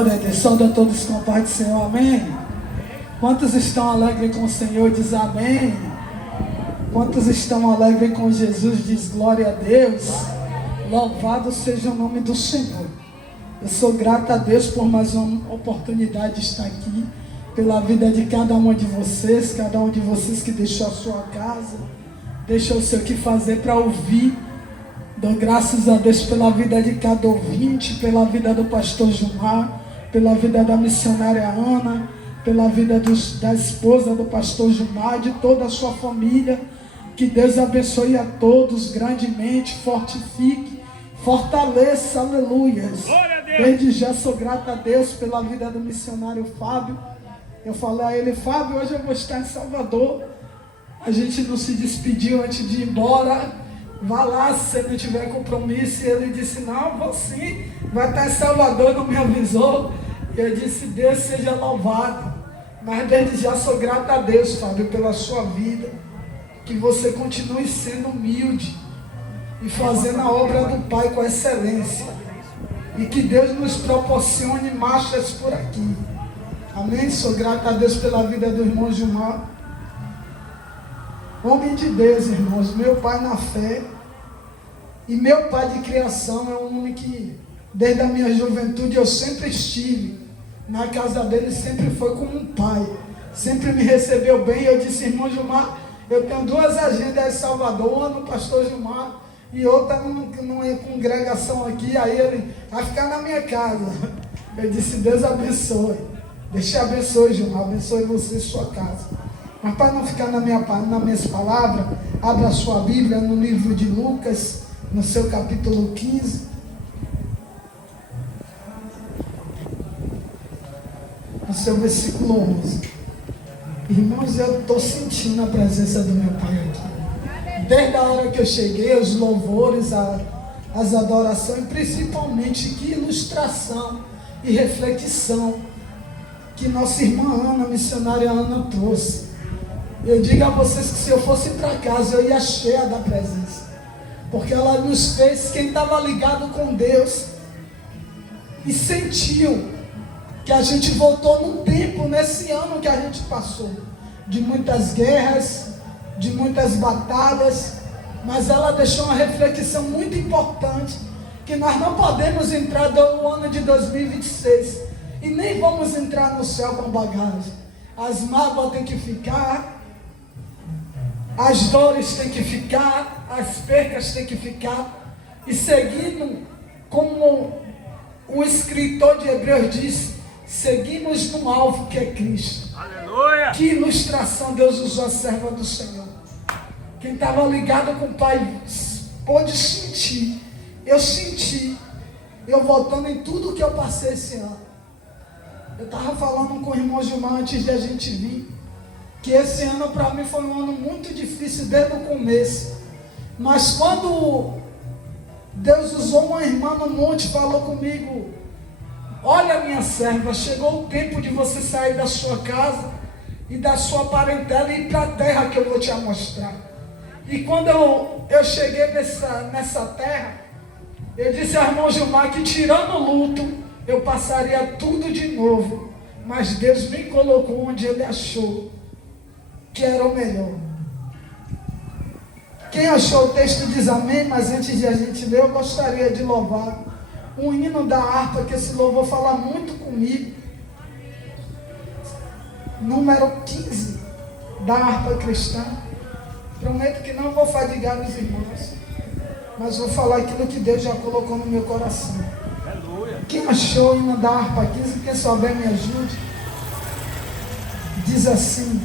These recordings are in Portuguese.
Glória a Deus. Saúde a todos com a paz do Senhor. Amém. Quantos estão alegres com o Senhor? Diz amém. Quantos estão alegres com Jesus? Diz glória a Deus. Louvado seja o nome do Senhor. Eu sou grato a Deus por mais uma oportunidade de estar aqui, pela vida de cada um de vocês que deixou a sua casa, deixou o seu que fazer para ouvir. Dou graças a Deus pela vida de cada ouvinte, pela vida do pastor Gilmar, pela vida da missionária Ana, pela vida da esposa do pastor Gilmar, de toda a sua família. Que Deus abençoe a todos grandemente, fortifique, fortaleça, aleluias. Desde já sou grato a Deus pela vida do missionário Fábio. Eu falei a ele: Fábio, hoje eu vou estar em Salvador. A gente não se despediu antes de ir embora. Vá lá se você não tiver compromisso. E ele disse: não, vou sim, vai estar em Salvador, não me avisou. E eu disse: Deus seja louvado. Mas desde já sou grato a Deus, Fábio, pela sua vida. Que você continue sendo humilde e fazendo a obra do Pai com excelência. E que Deus nos proporcione marchas por aqui. Amém? Sou grato a Deus pela vida do irmão Gilmar. Homem de Deus, irmãos, meu pai na fé e meu pai de criação. É um homem que desde a minha juventude eu sempre estive na casa dele, sempre foi como um pai, sempre me recebeu bem. Eu disse: irmão Gilmar, eu tenho duas agendas em Salvador, uma no pastor Gilmar e outra numa congregação aqui. Aí ele vai ficar na minha casa. Eu disse: Deus abençoe, Deus te abençoe, Gilmar, abençoe você e sua casa. Mas para não ficar nas minhas palavras, abra a sua Bíblia no livro de Lucas, no seu capítulo 15. No seu versículo 11. Irmãos, eu estou sentindo a presença do meu Pai aqui. Desde a hora que eu cheguei, os louvores, as adorações, principalmente que ilustração e reflexão que nossa irmã Ana, missionária Ana, trouxe. Eu digo a vocês que se eu fosse para casa, eu ia cheia da presença. Porque ela nos fez, quem estava ligado com Deus e sentiu que a gente voltou num tempo, nesse ano que a gente passou, de muitas guerras, de muitas batalhas, mas ela deixou uma reflexão muito importante, que nós não podemos entrar no ano de 2026 e nem vamos entrar no céu com bagagem. As mágoas têm que ficar, as dores têm que ficar, as percas têm que ficar, e seguindo, como o escritor de Hebreus diz, seguimos no alvo que é Cristo. Aleluia! Que ilustração Deus usou a serva do Senhor. Quem estava ligado com o Pai pôde sentir. Eu senti, eu voltando em tudo que eu passei esse ano. Eu estava falando com o irmão Gilmar antes de a gente vir, que esse ano para mim foi um ano muito difícil desde o começo. Mas quando Deus usou uma irmã no monte, falou comigo: olha, minha serva, chegou o tempo de você sair da sua casa e da sua parentela e ir para a terra que eu vou te mostrar. E quando eu cheguei nessa terra, eu disse ao irmão Gilmar que, tirando o luto, eu passaria tudo de novo. Mas Deus me colocou onde Ele achou que era o melhor. Quem achou o texto diz amém. Mas antes de a gente ler, eu gostaria de louvar um hino da harpa, que esse louvor fala muito comigo. Número 15 da harpa cristã. Prometo que não vou fadigar os irmãos, mas vou falar aquilo que Deus já colocou no meu coração. Aleluia. Quem achou o hino da harpa 15, quem souber me ajude. Diz assim: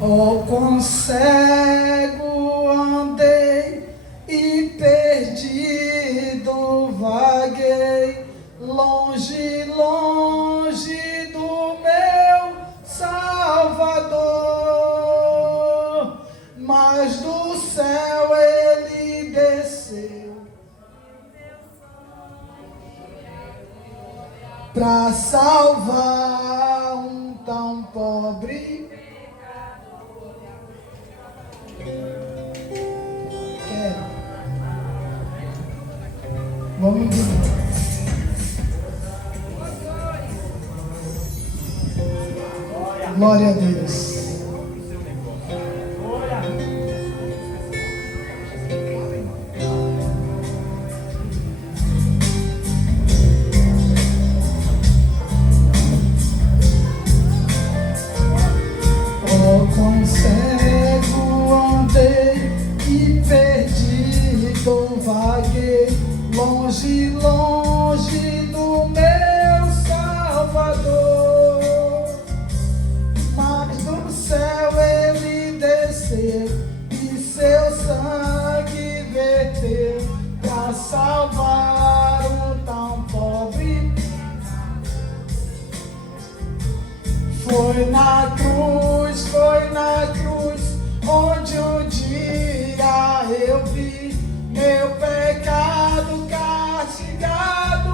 oh, quão cego andei e perdido vaguei, longe, longe do meu Salvador, mas do céu Ele desceu para salvar um tão pobre. Vamos de novo. Glória a Deus. Quão cego andei e perdido vaguei, longe, longe do meu Salvador. Mas do céu ele desceu e seu sangue verteu para salvar um tão pobre. Foi na cruz, onde um dia eu vi meu pecado castigado.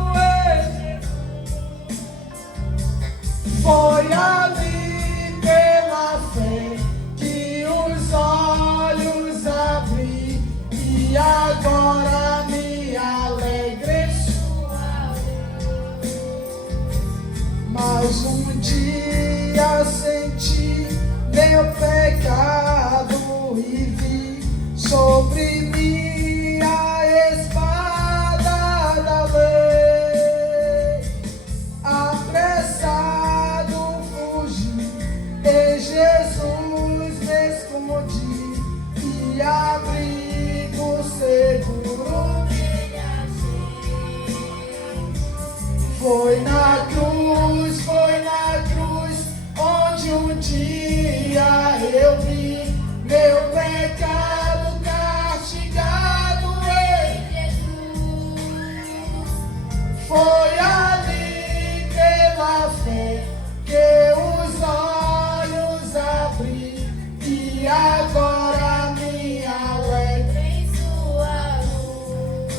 Foi ali pela fé que os olhos abri e agora me alegre. Mas um dia senti meu pecado e vi sobre mim a espada da lei. Apressado fugi, em Jesus me escondi e abrigo seguro me achei. Foi na cruz, onde um dia eu vi meu pecado castigado em Jesus. Foi ali pela fé que os olhos abri e agora me alegro em sua luz.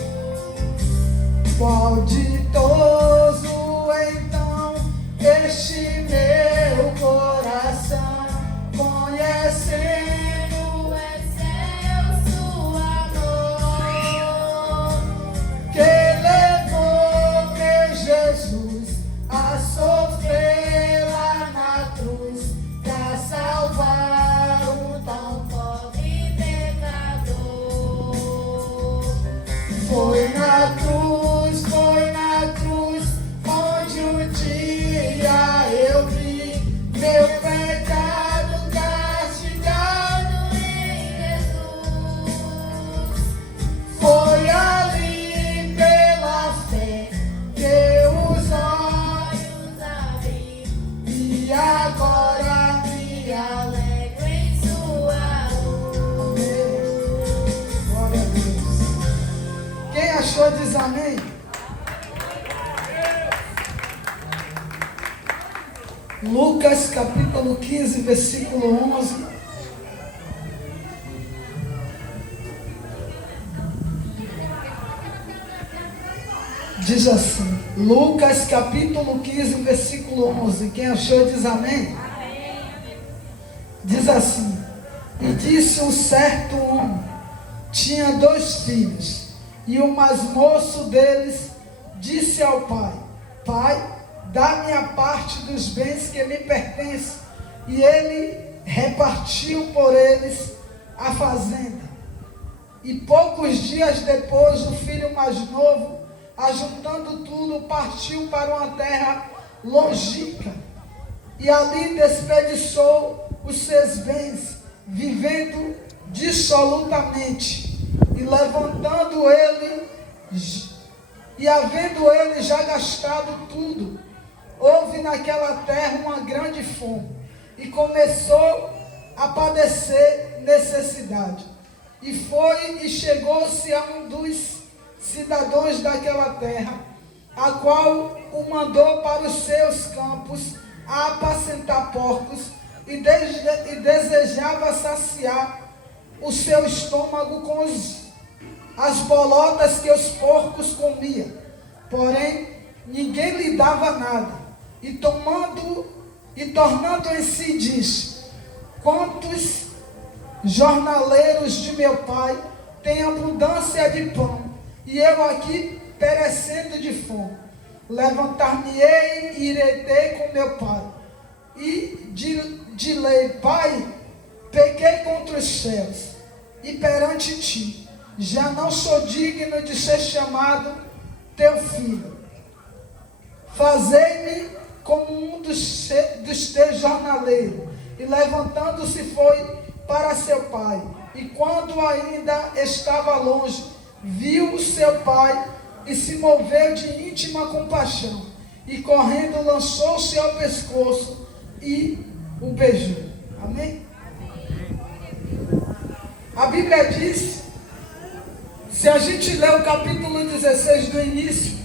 Qual ditoso então este meu coração, conhecendo o excelso amor que levou meu Jesus a sofrer lá na cruz para salvar um tão pobre pecador. Foi na cruz, onde um dia eu vi meu pecado castigado em Jesus. Foi ali pela fé que os olhos abri e agora me alegro em sua luz. Amém. Glória a Deus. Quem achou diz amém. Lucas capítulo 15, versículo 11. Diz assim, Lucas capítulo 15, versículo 11. Quem achou diz amém. Diz assim, e disse um certo homem, tinha 2 filhos, e o mais moço deles disse ao pai, pai, dá-me a parte dos bens que me pertencem. E ele repartiu por eles a fazenda. E poucos dias depois, o filho mais novo, ajuntando tudo, partiu para uma terra longínqua. E ali desperdiçou os seus bens, vivendo dissolutamente. E levantando ele, e havendo ele já gastado tudo, houve naquela terra uma grande fome, e começou a padecer necessidade. E foi e chegou-se a um dos cidadãos daquela terra, a qual o mandou para os seus campos a apacentar porcos, e desejava saciar o seu estômago com as bolotas que os porcos comiam. Porém, ninguém lhe dava nada. E tornando em si, diz: quantos jornaleiros de meu pai têm abundância de pão, e eu aqui perecendo de fome. Levantar-me-ei e irei ter com meu pai, e de lei: Pai, pequei contra os céus e perante ti, já não sou digno de ser chamado teu filho. Fazei-me como um dos teus jornaleiros. E levantando-se foi para seu pai. E quando ainda estava longe, viu o seu pai e se moveu de íntima compaixão. E correndo lançou-se ao pescoço e o beijou. Amém? A Bíblia diz, se a gente ler o capítulo 16 do início,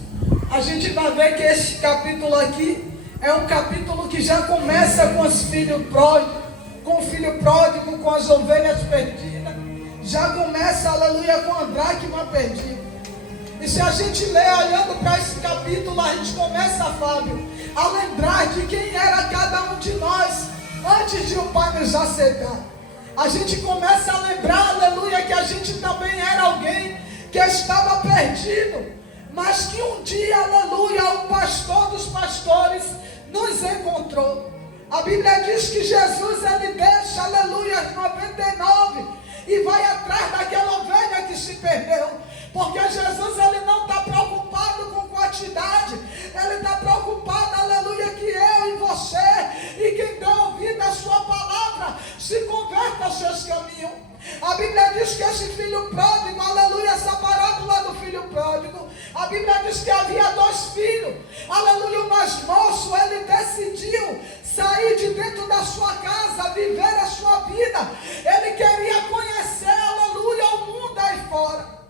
a gente vai ver que esse capítulo aqui é um capítulo que já começa com os filhos pródigos, com o filho pródigo, com as ovelhas perdidas. Já começa, aleluia, com a dracma perdida. E se a gente lê olhando para esse capítulo, a gente começa, Fábio, a lembrar de quem era cada um de nós antes de o Pai nos aceitar. A gente começa a lembrar, aleluia, que a gente também era alguém que estava perdido, mas que um dia, aleluia, o pastor dos pastores nos encontrou. A Bíblia diz que Jesus, ele deixa, aleluia, as 99 e vai atrás daquela ovelha que se perdeu. Porque Jesus, ele não está preocupado com quantidade, ele está preocupado, aleluia, que eu e você e quem deu ouvido à sua palavra se converta aos seus caminhos. A Bíblia diz que esse filho pródigo, aleluia, essa parábola do filho pródigo, a Bíblia diz que havia 2 filhos, aleluia, o mais moço, ele decidiu sair de dentro da sua casa, viver a sua vida, ele queria conhecer, aleluia, o mundo aí fora.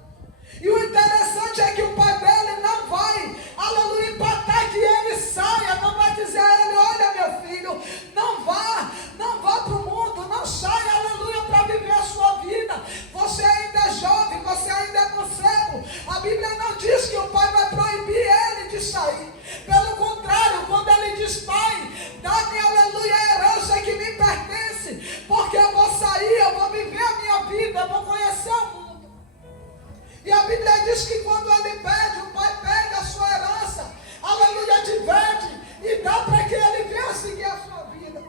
E o interessante é que o pai dele não vai, aleluia, empatar que ele saia, não vai dizer a ele: olha, meu filho, não vá para o mundo, não saia, aleluia, para viver a sua vida. Você ainda é jovem, você ainda é mancebo. A Bíblia não diz que o pai vai proibir ele de sair. Pelo contrário, quando ele diz: pai, dá-me, aleluia, a herança que me pertence, porque eu vou sair, eu vou viver a minha vida, eu vou conhecer o mundo. E a Bíblia diz que quando ele pede, o pai pede a sua herança, aleluia, divide e dá para que ele venha seguir a sua vida.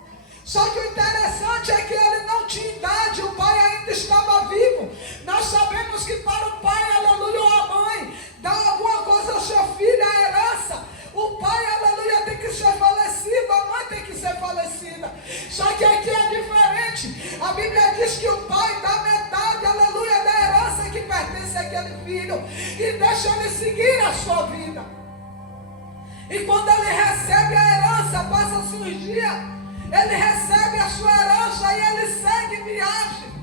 Só que o interessante é que ele não tinha idade, o pai ainda estava vivo. Nós sabemos que para o pai, aleluia, ou a mãe, dar alguma coisa ao seu filho, a herança, o pai, aleluia, tem que ser falecido, a mãe tem que ser falecida. Só que aqui é diferente. A Bíblia diz que o pai dá metade, aleluia, da herança que pertence àquele filho e deixa ele seguir a sua vida. E quando ele recebe a herança, passa-se uns dias, ele recebe a sua herança e ele segue viagem.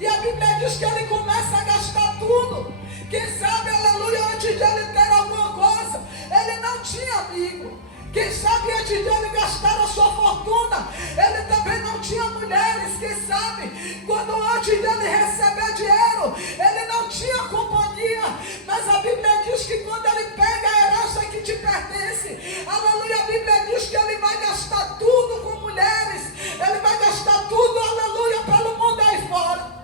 E a Bíblia diz que ele começa a gastar tudo. Quem sabe, aleluia, antes de ele ter alguma coisa, ele não tinha amigo. Quem sabe antes de ele gastar a sua fortuna, ele também não tinha mulheres. Quem sabe, quando antes dele receber dinheiro, ele não tinha companhia. Mas a Bíblia diz que quando ele pega a herança que te pertence, aleluia, a Bíblia diz que ele vai gastar tudo com mulheres, ele vai gastar tudo, aleluia, pelo mundo aí fora.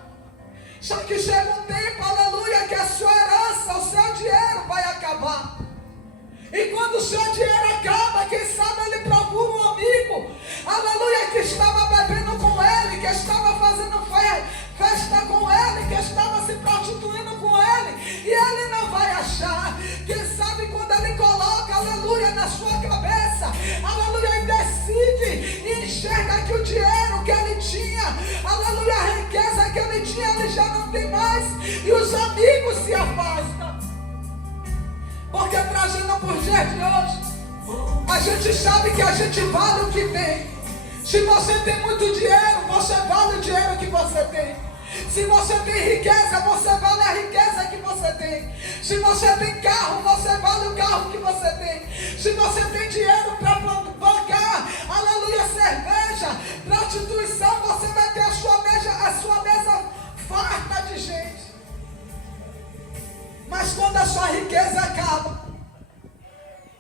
Só que chega um tempo, aleluia, que a sua herança, o seu dinheiro vai acabar. E quando o seu dinheiro acaba, quem sabe ele procura um amigo, aleluia, que estava bebendo com ele, que estava fazendo festa com ele, que estava se prostituindo com ele, e ele não vai achar. Quem sabe quando ele coloca, aleluia, na sua cabeça, aleluia, e decide e enxerga que o dinheiro que ele tinha, aleluia, a riqueza que ele tinha, ele já não tem mais, e os amigos se afastam. Porque trazendo por dia de hoje, a gente sabe que a gente vale o que tem. Se você tem muito dinheiro, você vale o dinheiro que você tem. Se você tem riqueza, você vale a riqueza que você tem. Se você tem carro, você vale o carro que você tem. Se você tem dinheiro para bancar, aleluia, cerveja, prostituição, você vai ter a sua mesa farta de gente. Mas quando a sua riqueza acaba,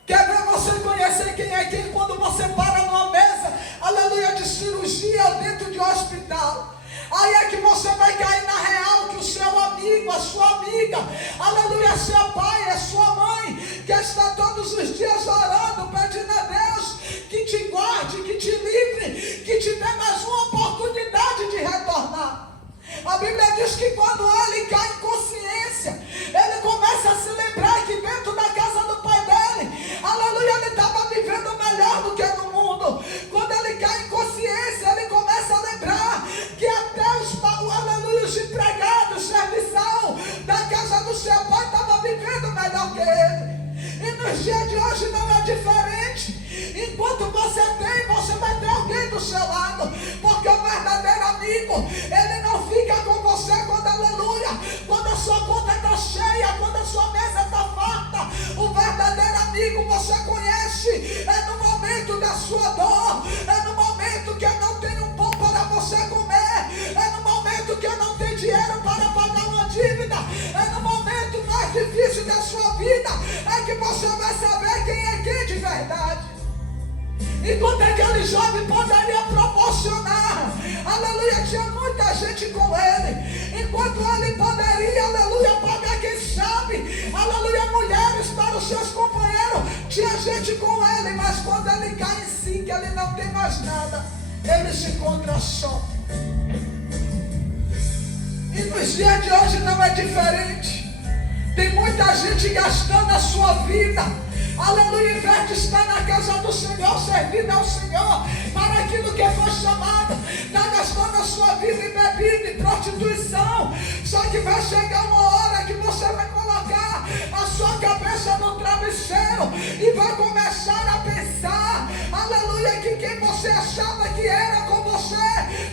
quer ver você conhecer quem é quem quando você para numa mesa, aleluia, de cirurgia ou dentro de um hospital? Aí é que você vai cair na real que o seu amigo, a sua amiga, aleluia, seu pai, a sua mãe, que está todos os dias orando, pedindo a Deus que te guarde, que te livre maior que ele. E nos dias de hoje não é diferente. Enquanto você tem, você vai ter alguém do seu lado. Porque o verdadeiro amigo, ele não fica com você quando, aleluia, quando a sua conta está cheia, quando a sua mesa está farta. O verdadeiro amigo você conhece. É no momento da sua dor. É no momento que eu não tenho pão para você comer. É no momento que eu não tenho dinheiro para pagar uma dívida. É no momento mais difícil da sua vida. É que você vai saber quem é quem de verdade. Enquanto aquele jovem poderia proporcionar, aleluia, tinha muita gente com ele. Enquanto ele poderia, aleluia, pagar, quem sabe, aleluia, mulheres para os seus companheiros, tinha gente com ele. Mas quando ele cai em si, que ele não tem mais nada, ele se encontra só. E nos dias de hoje não é diferente. Tem muita gente gastando a sua vida, aleluia, em vez de estar na casa do Senhor, servindo ao Senhor, para aquilo que foi chamado, está gastando a sua vida em bebida, em prostituição. Só que vai chegar uma hora que você vai colocar a sua cabeça no travesseiro e vai começar a pensar, aleluia, que quem você achava que era com você,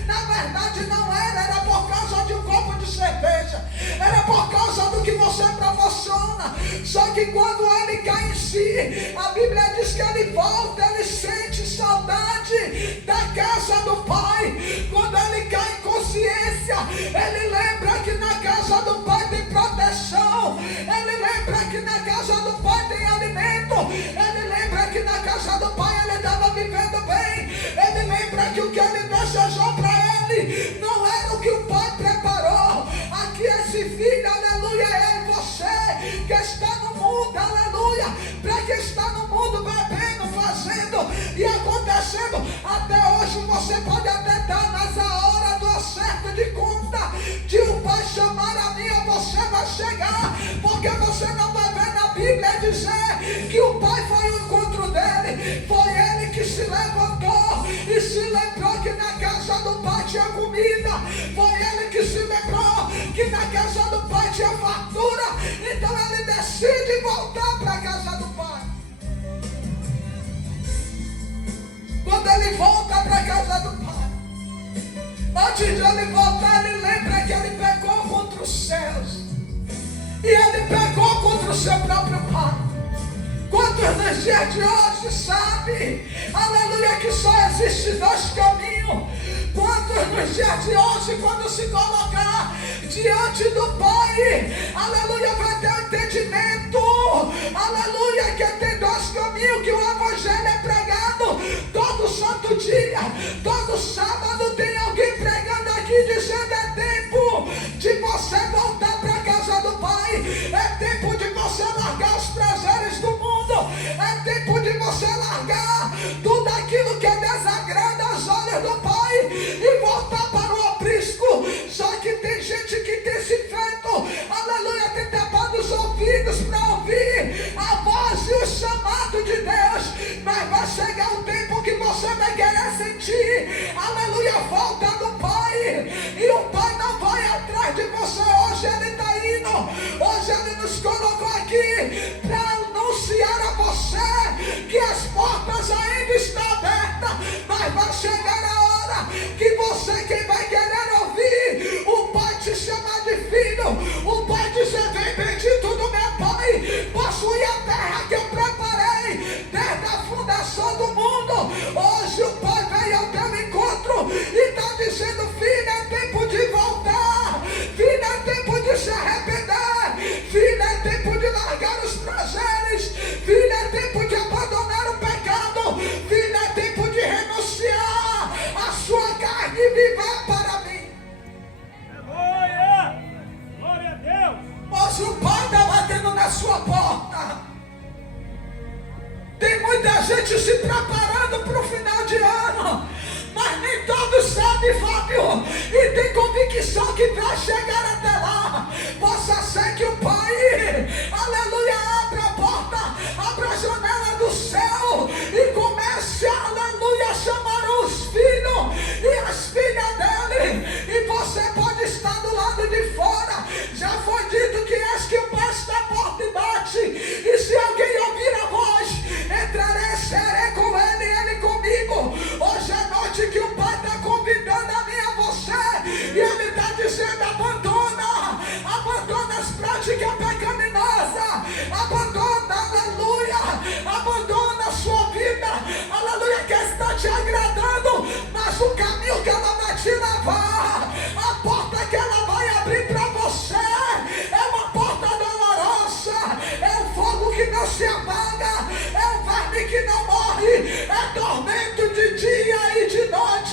na verdade não era. Era por causa de um copo de cerveja, era por causa do que você proporciona. Só que quando ele cai em si, a Bíblia diz que ele volta, ele sente saudade da casa do Pai. Quando ele cai em consciência, ele lembra que na casa do Pai tem proteção, ele lembra que na casa do Pai tem alimento, ele lembra que na casa do Pai ele estava vivendo bem, ele lembra que o que ele desejou para ele não era o que o Pai preparou. Aqui esse filho, aleluia, é você que está no mundo, aleluia, para que está no mundo bebendo, fazendo e acontecendo. Até hoje você pode até estar, mas a hora do acerto de conta, de o Pai chamar a mim, você vai chegar, porque você não vai ver na Bíblia dizer que o Pai foi o encontro dele. Foi ele que se levantou e se lembrou que na casa do Pai tinha comida. Foi ele que se lembrou que na casa do Pai tinha fartura. Então ele decide voltar para a casa do Pai. Quando ele volta para a casa do Pai, antes de ele voltar, ele lembra que ele pecou contra os céus. E ele pecou contra o seu próprio Pai. Quantos nos dias de hoje sabe, aleluia, que só existe dois caminhos? Quantos nos dias de hoje, quando se colocar diante do Pai, aleluia, vai ter um entendimento, aleluia, que tem dois caminhos, que o Evangelho é pregado todo santo dia, todo sábado tem alguém pregando aqui dizendo: é tempo de você voltar para a casa do Pai, é tempo de você largar os prazeres do mundo, é tempo de você largar tudo aquilo que desagrada aos olhos do Pai e voltar para o aprisco. Só que tem gente que tem se feito, aleluia, tem tapado os ouvidos para ouvir a voz e o chamado de Deus. Mas vai chegar um tempo que você vai querer sentir, aleluia, a volta do Pai, e o Pai não vai atrás de você. Hoje ele está indo, hoje ele nos colocou aqui para anunciar a você que as portas ainda estão abertas, mas vai chegar a hora que você, quem vai querer ouvir o Pai te chamar de filho, o Pai dizer: vem bendito do meu Pai, possui a terra que eu preparei desde a fundação do mundo. Hoje o Pai veio ao teu encontro e está dizendo: filho, é tempo de voltar, filho, é tempo de se arrepender, filho, é tempo de largar os prazeres, filho, é tempo de abandonar o pecado, filho, é tempo de renunciar a sua carne e viver para mim. Aleluia! Glória a Deus! Hoje o Pai está batendo na sua porta. Tem muita gente se preparando para o final de ano, mas nem todos sabem, Fábio, e tem convicção que vai chegar até lá. Possa ser que o Pai, aleluia, abra a porta, abra a janela do céu e comece, aleluia, a chamar os filhos e as filhas dele, e você pode estar do lado de fora. Já foi dito que eis que o Pai está à porta e bate.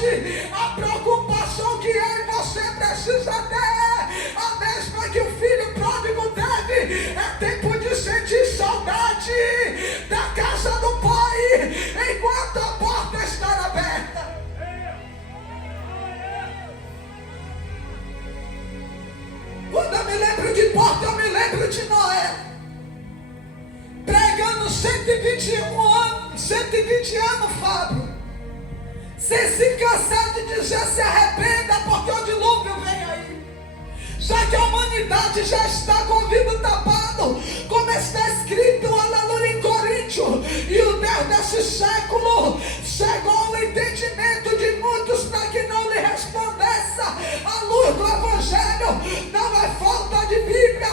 ansiedade, a preocupação que eu e você precisa ter, a mesma que o filho pródigo teve, é tempo de sentir saudade da casa do Pai, enquanto a porta está aberta. Quando eu me lembro de porta, eu me lembro de Noé, pregando 120 anos, Fábio, sem se cansar de dizer: se arrependa, porque o dilúvio vem aí. Já que a humanidade já está com o ouvido tapado, como está escrito, aleluia, em Coríntios, e o Deus desse século cegou o entendimento de muitos para que não lhe resplandeça a luz do Evangelho. Não é falta de Bíblia,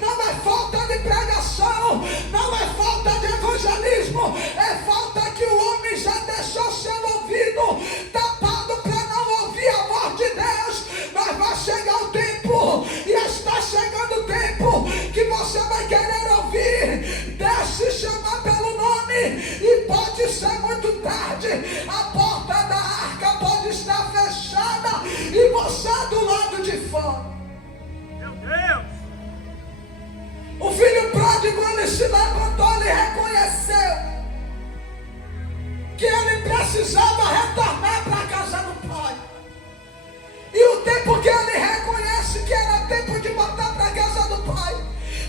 não é falta de pregação, não é falta de evangelismo, é falta que o homem já deixou seu ouvido tapado para não ouvir a voz de Deus. Mas vai chegar o tempo, e está chegando o tempo, que você vai querer ouvir Deus se chamar pelo nome, e pode ser muito tarde, a porta da arca pode estar fechada e você do lado de fora. Meu Deus! O filho pródigo, ele se levantou, ele reconheceu que ele precisava retornar para a casa do Pai. E o tempo que ele reconhece que era tempo de voltar para a casa do Pai,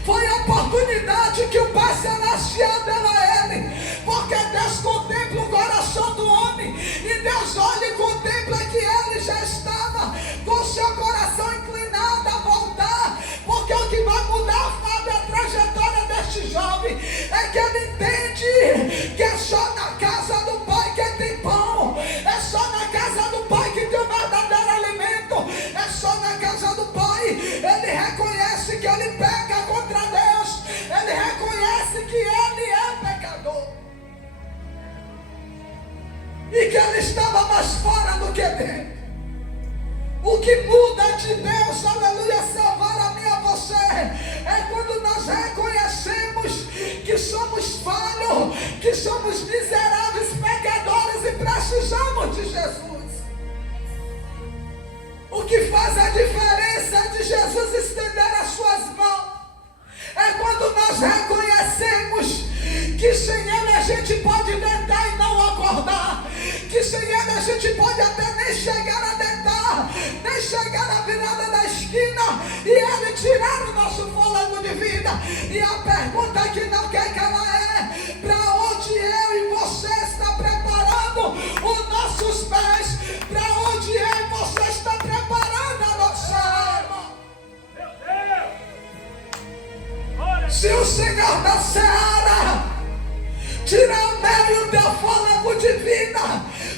foi a oportunidade que o Pai Celestial deu a ele. Porque Deus contempla o coração do homem, e Deus olha e contempla que ele já estava com seu coração inclinado a voltar. Porque o que vai mudar, Fábio, a trajetória deste jovem é que ele entende que é só na casa do Pai que tem pão, é só na casa do Pai que tem o verdadeiro alimento, é só na casa do Pai. Ele reconhece que ele peca contra Deus, ele reconhece que ele é pecador, e que ele estava mais fora do que dentro. O que muda de Deus, aleluia, salvar a mim e a você, é quando nós reconhecemos que somos falhos, que somos miseráveis pecadores e precisamos de Jesus. O que faz a diferença de Jesus estender as suas mãos é quando nós reconhecemos que sem Ele a gente pode deitar e não acordar, que sem Ele a gente pode até nem chegar a deitar, nem chegar na virada da esquina, e Ele tirar o nosso fôlego de vida. E a pergunta que não quer calar é: para onde eu e você está preparando os nossos pés? Para onde eu e você está preparando a nossa alma? Se o Senhor da seara tirar o meu e o teu fôlego de vida,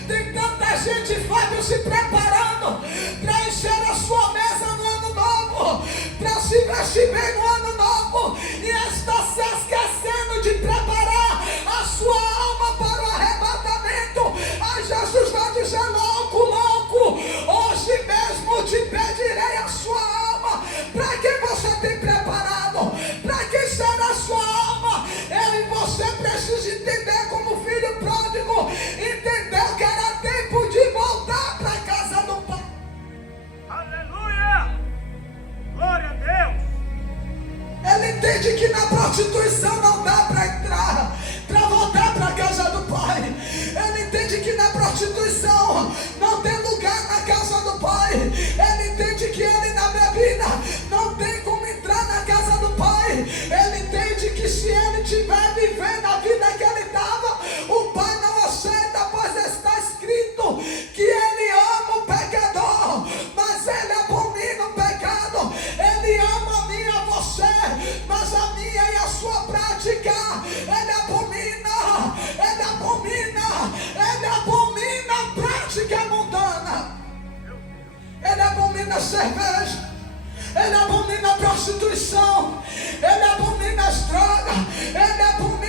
tem tanta gente, Fábio, se preparando para encher a sua mesa no ano novo, para se vestir bem no ano novo, e está se esquecendo de preparar a sua alma para o arrebatamento. Aí Jesus vai dizer: louco, louco, hoje mesmo te pedirei a sua alma. Para que você tem preparado? Para que será a sua alma? Eu e você precisamos entender, como filho pródigo entendeu que era tempo de voltar para a casa do Pai. Aleluia! Glória a Deus! Ele entende que na prostituição não dá para entrar, para voltar para a casa do Pai. Ele entende que na prostituição não tem lugar na casa do Pai. Ele entende que ele na bebida não tem como entrar na casa do Pai. Ele entende que se ele estiver vivendo a vida que ele estava, o Pai não aceita, pois está escrito que ele ama o pecador, mas ele abomina o pecado. Ele ama a mim e a você, mas a minha e a sua prática ele abomina, ele abomina, ele abomina a prática mundana. Ele abomina a cerveja, ele abomina a prostituição, ele abomina as drogas, ele abomina.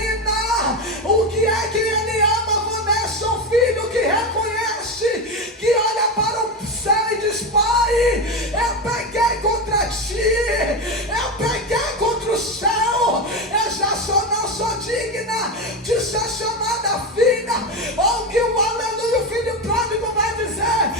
O que é que ele ama, Vanessa? Um filho que reconhece, que olha para o céu e diz: Pai, eu pequei contra ti, eu pequei contra o céu, eu já não sou digna de ser chamada filha. Ou que o aleluia, o filho pródigo vai dizer: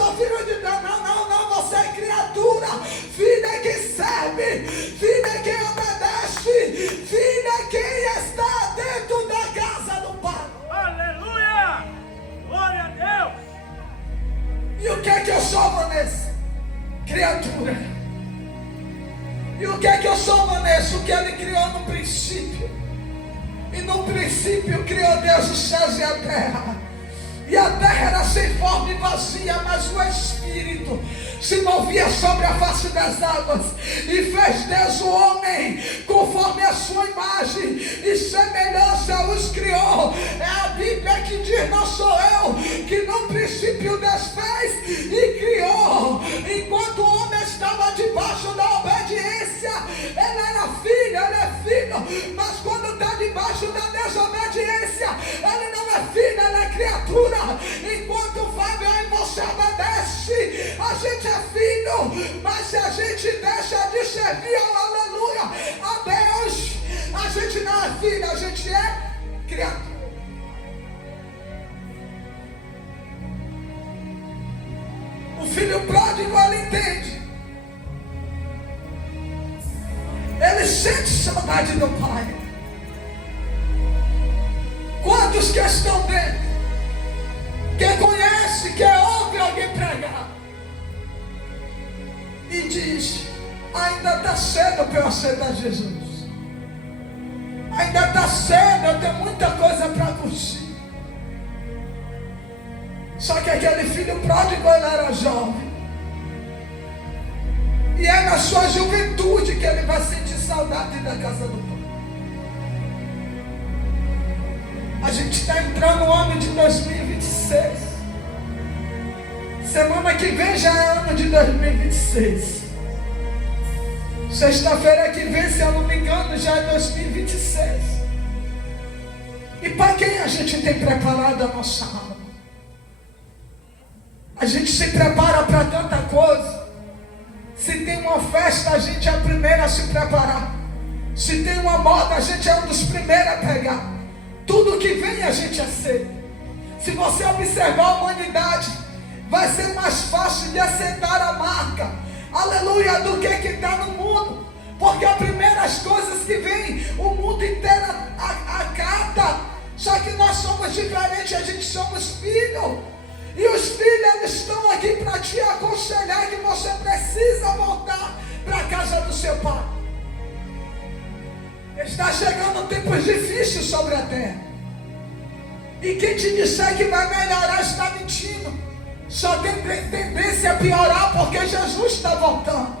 sou filho de Deus. Não, você é criatura. Filho é quem serve, filho é quem obedece, filho é quem está dentro da casa do Pai. Aleluia! Glória a Deus! E o que é que eu sou, Vanessa? Criatura. E o que é que eu sou, Vanessa? O que ele criou no princípio. E no princípio criou Deus os céus e a terra. E a terra era sem forma e vazia, mas o Espírito se movia sobre a face das águas. E fez Deus o homem conforme a sua imagem e semelhança os criou. É a Bíblia que diz, não sou eu, que no princípio Deus fez e criou. Enquanto o homem estava debaixo da obediência, ele era filho, ele é filho. Mas quando está debaixo da desobediência, ele não é filho, ele é criatura. Enquanto o Fábio e você obedece, a gente é filho. Mas se a gente deixa de servir ao aleluia a Deus, a gente não é filho, a gente é criatura. O filho pródigo, ele entende. Ele sente saudade do pai. Quantos que estão dentro, que conhece, que ouve alguém pregar e diz, ainda está cedo para eu aceitar Jesus, ainda está cedo, eu tenho muita coisa para curtir. Só que aquele filho pródigo, ele era jovem, e é na sua juventude que ele vai sentir saudade da casa do pai. A gente está entrando no ano de 2026. Semana que vem já é ano de 2026. Sexta-feira que vem, se eu não me engano, já é 2026. E para quem a gente tem preparado a nossa alma? A gente se prepara para tanta coisa. Se tem uma festa, a gente é a primeira a se preparar. Se tem uma moda, a gente é um dos primeiros a pegar. Tudo que vem a gente aceita. Se você observar a humanidade, vai ser mais fácil de aceitar a marca, aleluia, do que está no mundo. Porque as primeiras coisas que vem, o mundo inteiro acata. Só que nós somos diferentes, a gente somos filhos. E os filhos, eles estão aqui para te aconselhar que você precisa voltar para a casa do seu pai. Está chegando tempos difíceis sobre a terra. E quem te disser que vai melhorar está mentindo. Só tem tendência a piorar, porque Jesus está voltando.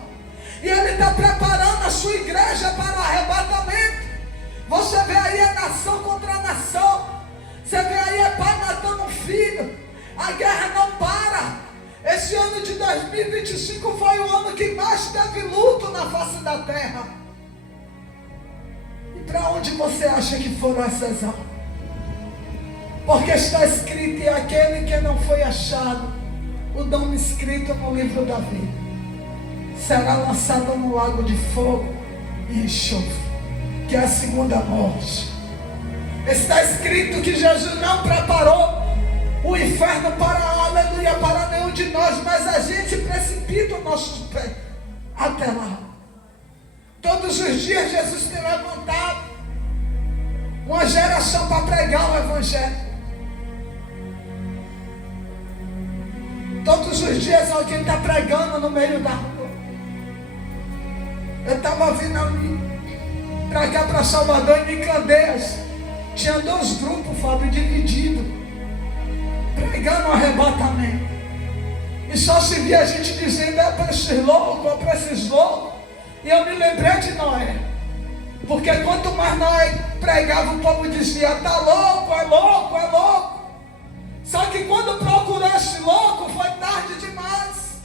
E Ele está preparando a sua igreja para o arrebatamento. Você vê aí a nação contra a nação. Você vê aí a pai matando um filho. A guerra não para. Esse ano de 2025 foi o ano que mais teve luto na face da terra. Para onde você acha que foram essas almas? Porque está escrito, e aquele que não foi achado, o nome escrito no livro da vida, será lançado no lago de fogo e enxofre, que é a segunda morte. Está escrito que Jesus não preparou o inferno para, aleluia, para nenhum de nós, mas a gente precipita os nossos pés até lá. Todos os dias Jesus tem levantado uma geração para pregar o Evangelho. Todos os dias alguém está pregando no meio da rua. Eu estava vindo ali para cá, para Salvador, em Candeias. Tinha 2 grupos, Fábio, divididos, pregando o arrebatamento. E só se via a gente dizendo, é para esses loucos, é para esses loucos. E eu me lembrei de Noé. Porque quanto mais Noé pregava, o povo dizia, está louco, é louco, é louco. Só que quando procurou esse louco, foi tarde demais.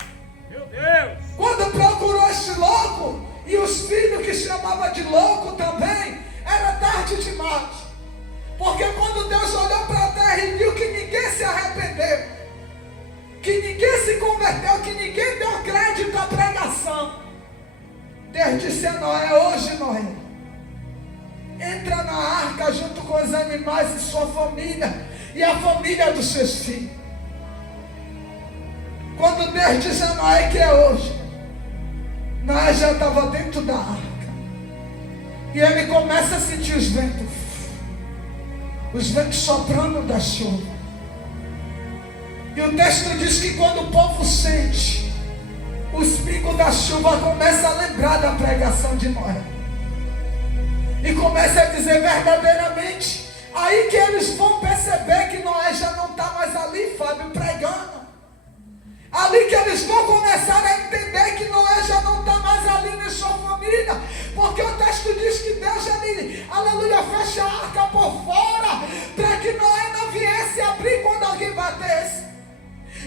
Meu Deus! Quando procurou esse louco, e os filhos que chamavam de louco também, era tarde demais. Porque quando Deus olhou para a terra e viu que ninguém se arrependeu, que ninguém se converteu, que ninguém deu crédito à pregação, Deus disse a Noé, hoje Noé, entra na arca junto com os animais e sua família, e a família dos seus filhos. Quando Deus diz a Noé que é hoje, Noé já estava dentro da arca. E ele começa a sentir os ventos soprando da chuva. E o texto diz que quando o povo sente os pingos da chuva, começa a lembrar da pregação de Noé. E começa a dizer verdadeiramente. Aí que eles vão perceber que Noé já não está mais ali, Fábio, pregando. Ali que eles vão começar a entender que Noé já não está mais ali na sua família. Porque o texto diz que Deus ali, aleluia, fecha a arca por fora, para que Noé não viesse abrir quando alguém batesse.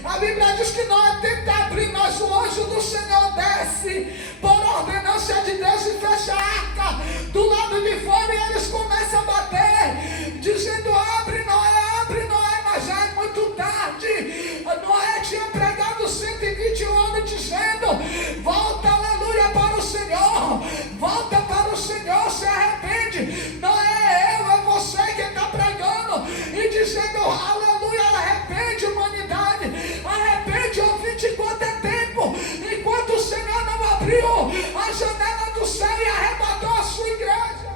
A Bíblia diz que Noé tenta abrir, mas o anjo do Senhor desce por ordenança de Deus e fecha a arca do lado de fora, e eles começam a bater, dizendo: abre Noé, mas já é muito tarde. Noé tinha pregado 121 anos dizendo: volta, aleluia, para o Senhor, volta para o Senhor, se arrepende. Não é eu, é você que está pregando e dizendo: aleluia, arrepende, humanidade, arrepende, ouvinte, enquanto é tempo, enquanto o Senhor não abriu a janela do céu e arrebatou a sua igreja.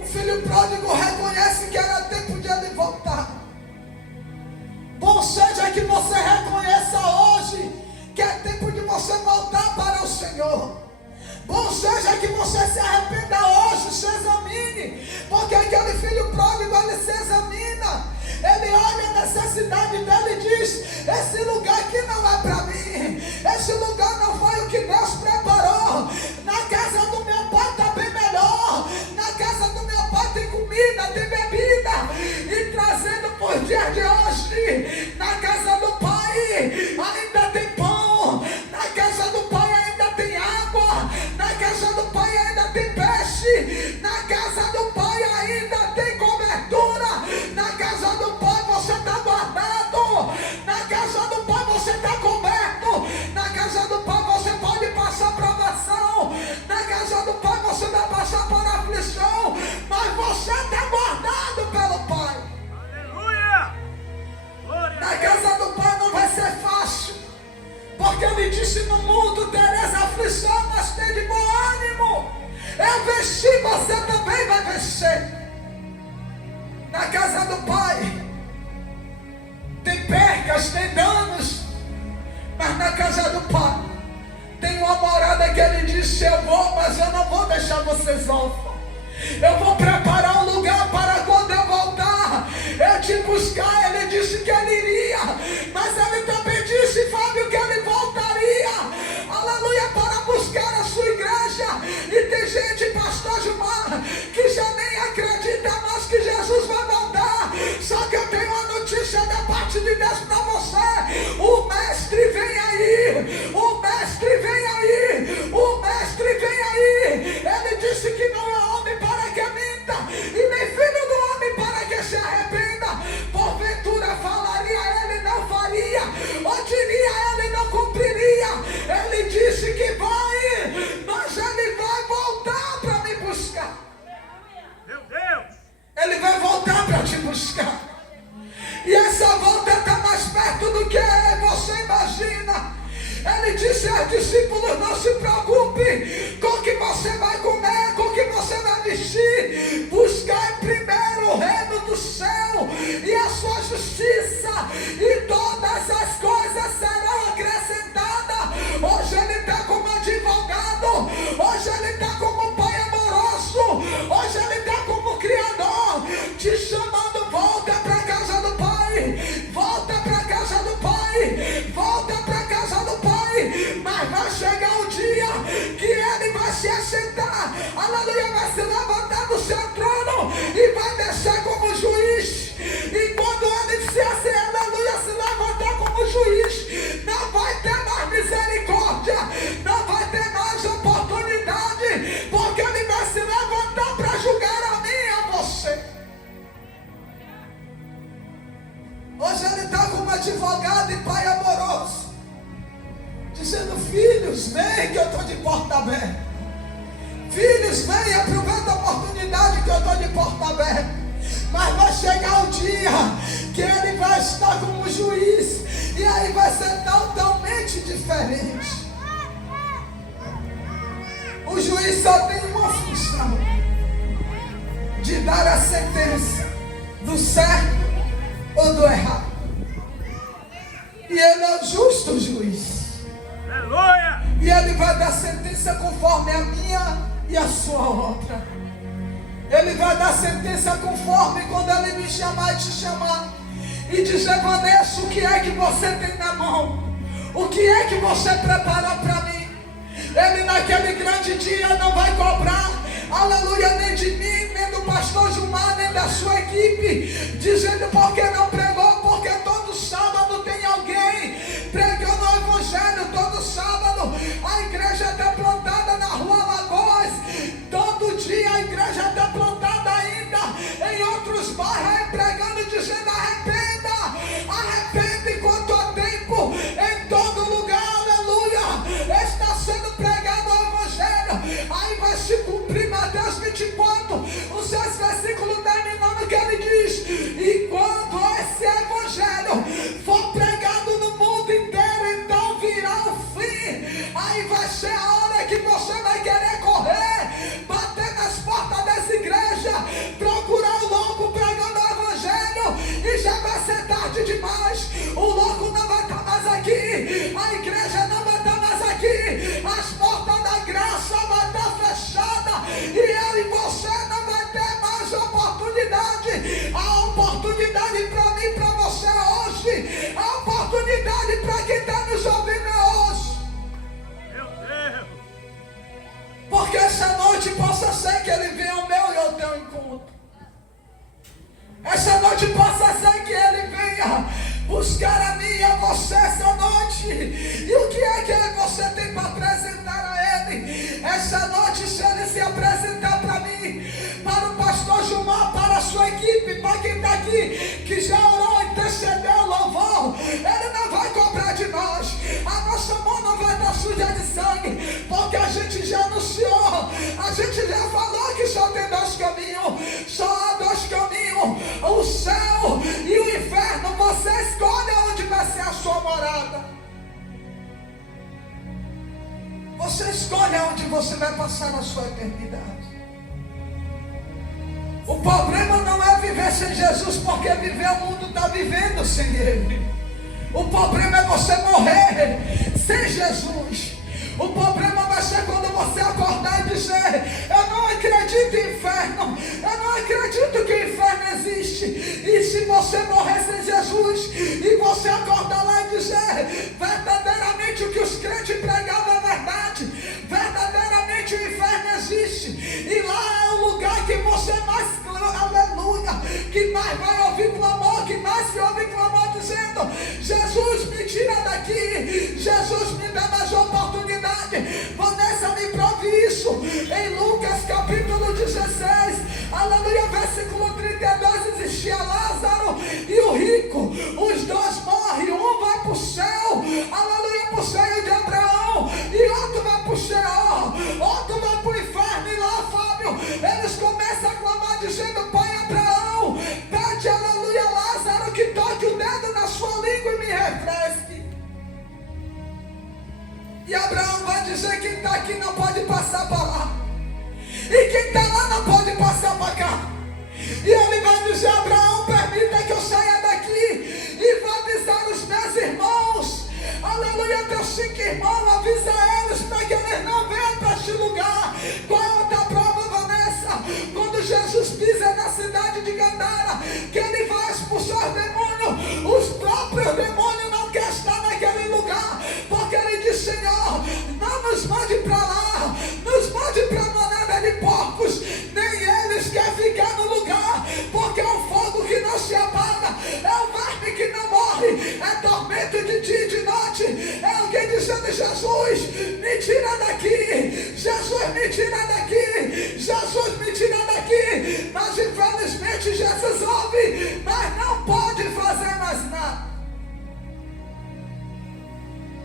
O filho pródigo reconhece que era tempo de ele voltar. Bom seja que você reconheça hoje que é tempo de você voltar para o Senhor. Bom seja que você se arrependa hoje, se examine, porque aquele filho pródigo, ele se examina, ele olha a necessidade dele e diz: esse lugar aqui não é para mim, esse lugar não foi o que Deus preparou. Na casa do meu pai está bem melhor, na casa do meu pai tem comida, tem bebida, e trazendo por dia de hoje, na casa do pai ainda tem pão, na casa do pai ainda tem água, na casa do pai ainda tem peixe, na casa do pai ainda tem cobertura, na casa do pai você está guardado, na casa do pai você está coberto, na casa do pai você pode passar provação, na casa do pai você vai passar por aflição, mas você está guardado pelo pai. Aleluia! Glória Na a Deus! casa do pai não vai ser fácil, porque ele disse: no mundo tereis aflição, mas tem de bom ânimo. Eu venci, você também vai vencer. Na casa do pai tem percas, tem danos, mas na casa do pai tem uma morada que ele disse: eu vou, mas eu não vou deixar vocês órfãos. Eu vou preparar um lugar para quando eu voltar, eu te buscar. Ele disse que ele iria, mas ele também disse, Fábio, que ele voltaria, aleluia, para buscar a sua igreja. E tem gente, pastor Gilmar, que já nem acredita mais que Jesus vai voltar. Só que eu tenho uma notícia da parte de Deus para você: o mestre vem aí, o mestre vem aí, o mestre vem aí. Ele disse que não é homem para que minta, e nem filho do homem para que se arrependa. Porventura falaria, ele não faria, ou diria, ele não cumpriria. Ele disse que vai, mas ele vai voltar para me buscar. Meu Deus! Ele vai voltar para te buscar. E essa volta está mais perto do que você imagina. Ele disse aos discípulos: não se preocupe com o que você vai comer, com o que você vai vestir. Buscai primeiro o reino do céu e a sua justiça, e todas as coisas serão acrescentadas. Hoje ele está como advogado, hoje ele está como pai amoroso, hoje ele está como criador, te chamando: volta para a casa do pai, volta para a casa do pai, volta para a casa do pai. Mas vai chegar o dia que ele vai se assentar, aleluia, vai se levantar do seu trono e vai descer como juiz. E quando ele se assentar, aleluia, se levantar como juiz, não vai ter mais misericórdia, não vai ter mais oportunidade, porque ele vai se levantar para julgar a mim e a você. Hoje ele está como advogado e pai amoroso, dizendo: filhos, vem que eu estou de porta aberta. Filhos, vem, aproveita a oportunidade que eu estou de porta aberta. Mas vai chegar o dia que ele vai estar como juiz, e aí vai ser totalmente diferente. O juiz só tem uma função: de dar a sentença do certo ou do errado. E ele é o justo juiz. Aleluia! E ele vai dar sentença conforme a minha e a sua obra. Ele vai dar sentença conforme quando ele me chamar e te chamar e dizer: Vanessa, o que é que você tem na mão? O que é que você preparou para mim? Ele naquele grande dia não vai cobrar, aleluia, nem de mim, nem do pastor Gilmar, nem da sua equipe, dizendo porque não pregou, porque todo sábado tem alguém pregando o evangelho. Todo sábado a igreja está plantada na rua Lagoas, todo dia a igreja está plantada ainda em outros bairros, pregando, dizendo: arrependa, arrependa enquanto há tempo, em todo lugar, aleluia, está sendo pregado o evangelho. Aí vai se cumprir Mateus 24, os 6 versículos terminando, que ele diz: e quando esse evangelho for pregado no mundo inteiro, então virá o fim. Aí vai ser a hora que você vai querer correr, bater nas portas dessa igreja, procurar o louco pregando o evangelho, e já vai ser tarde demais. O louco não vai estar mais aqui, a igreja não vai estar mais aqui, as portas da graça vão estar fechadas, e eu e você não vai ter mais oportunidade. A oportunidade para mim e para você hoje, a oportunidade para quem está nos ouvindo hoje. Meu Deus! Porque essa noite possa ser que ele venha ao meu e ao teu encontro. Essa noite possa ser que ele venha buscar a mim e a você essa noite. E o que é que você tem para apresentar a ele? Essa noite, se ele se apresentar para mim, para o pastor Gilmar, para a sua equipe, para quem está aqui, que já orou, intercedeu, louvou, ele não vai cobrar de nós. A nossa mão não vai estar suja de sangue, porque a gente já anunciou, a gente já falou que só tem 2 caminhos, só há 2 caminhos, o céu e o inferno. Você escolhe onde vai ser a sua morada. Você escolhe onde você vai passar a sua eternidade. O problema não é viver sem Jesus, porque viver o mundo está vivendo sem Ele. O problema é você morrer sem Jesus. O problema vai ser quando você acordar e dizer: eu não acredito em inferno, eu não acredito que o inferno existe. E se você morrer sem Jesus e você acordar lá e dizer: verdadeiramente o que os crentes pregavam é verdade, verdadeiramente o inferno existe, e lá é o lugar que você mais, aleluia, que mais vai ouvir clamor, que mais se ouve clamor dizendo: Jesus, me tira daqui, Jesus, me dá mais oportunidade. Vanessa me prove isso em Lucas capítulo 16, aleluia, versículo 32. Existia Lázaro e o rico, os 2 morrem, um vai para o céu, aleluia, para o seio de Abraão, e outro vai para o Sheol, outro vai para o inferno. E lá, Fábio, eles começam a clamar dizendo: pai Abraão, pede, aleluia, Lázaro, que toque o dedo na sua língua e me refresque. E Abraão vai dizer: quem está aqui não pode passar para lá, e quem está lá não pode passar para cá. E ele vai dizer: Abraão, permita que eu saia daqui e vá avisar os meus irmãos, aleluia, teus 5 irmãos, avisa eles para que eles não venham para este lugar. Qual é outra prova, Vanessa? Quando Jesus pisa na cidade de Gadara, que ele vai expulsar os demônios, os próprios demônios não querem estar naquele lugar, porque ele diz: Senhor, não nos mande para lá, nos mande para a manada de porcos. Nem eles querem ficar no lugar, porque é um fogo que não se apaga, é um verme que não morre, é tormento de dia e de noite. É alguém dizendo: Jesus, me tira daqui, Jesus, me tira daqui, Jesus, me tira daqui. Mas infelizmente Jesus ouve, mas não pode fazer mais nada.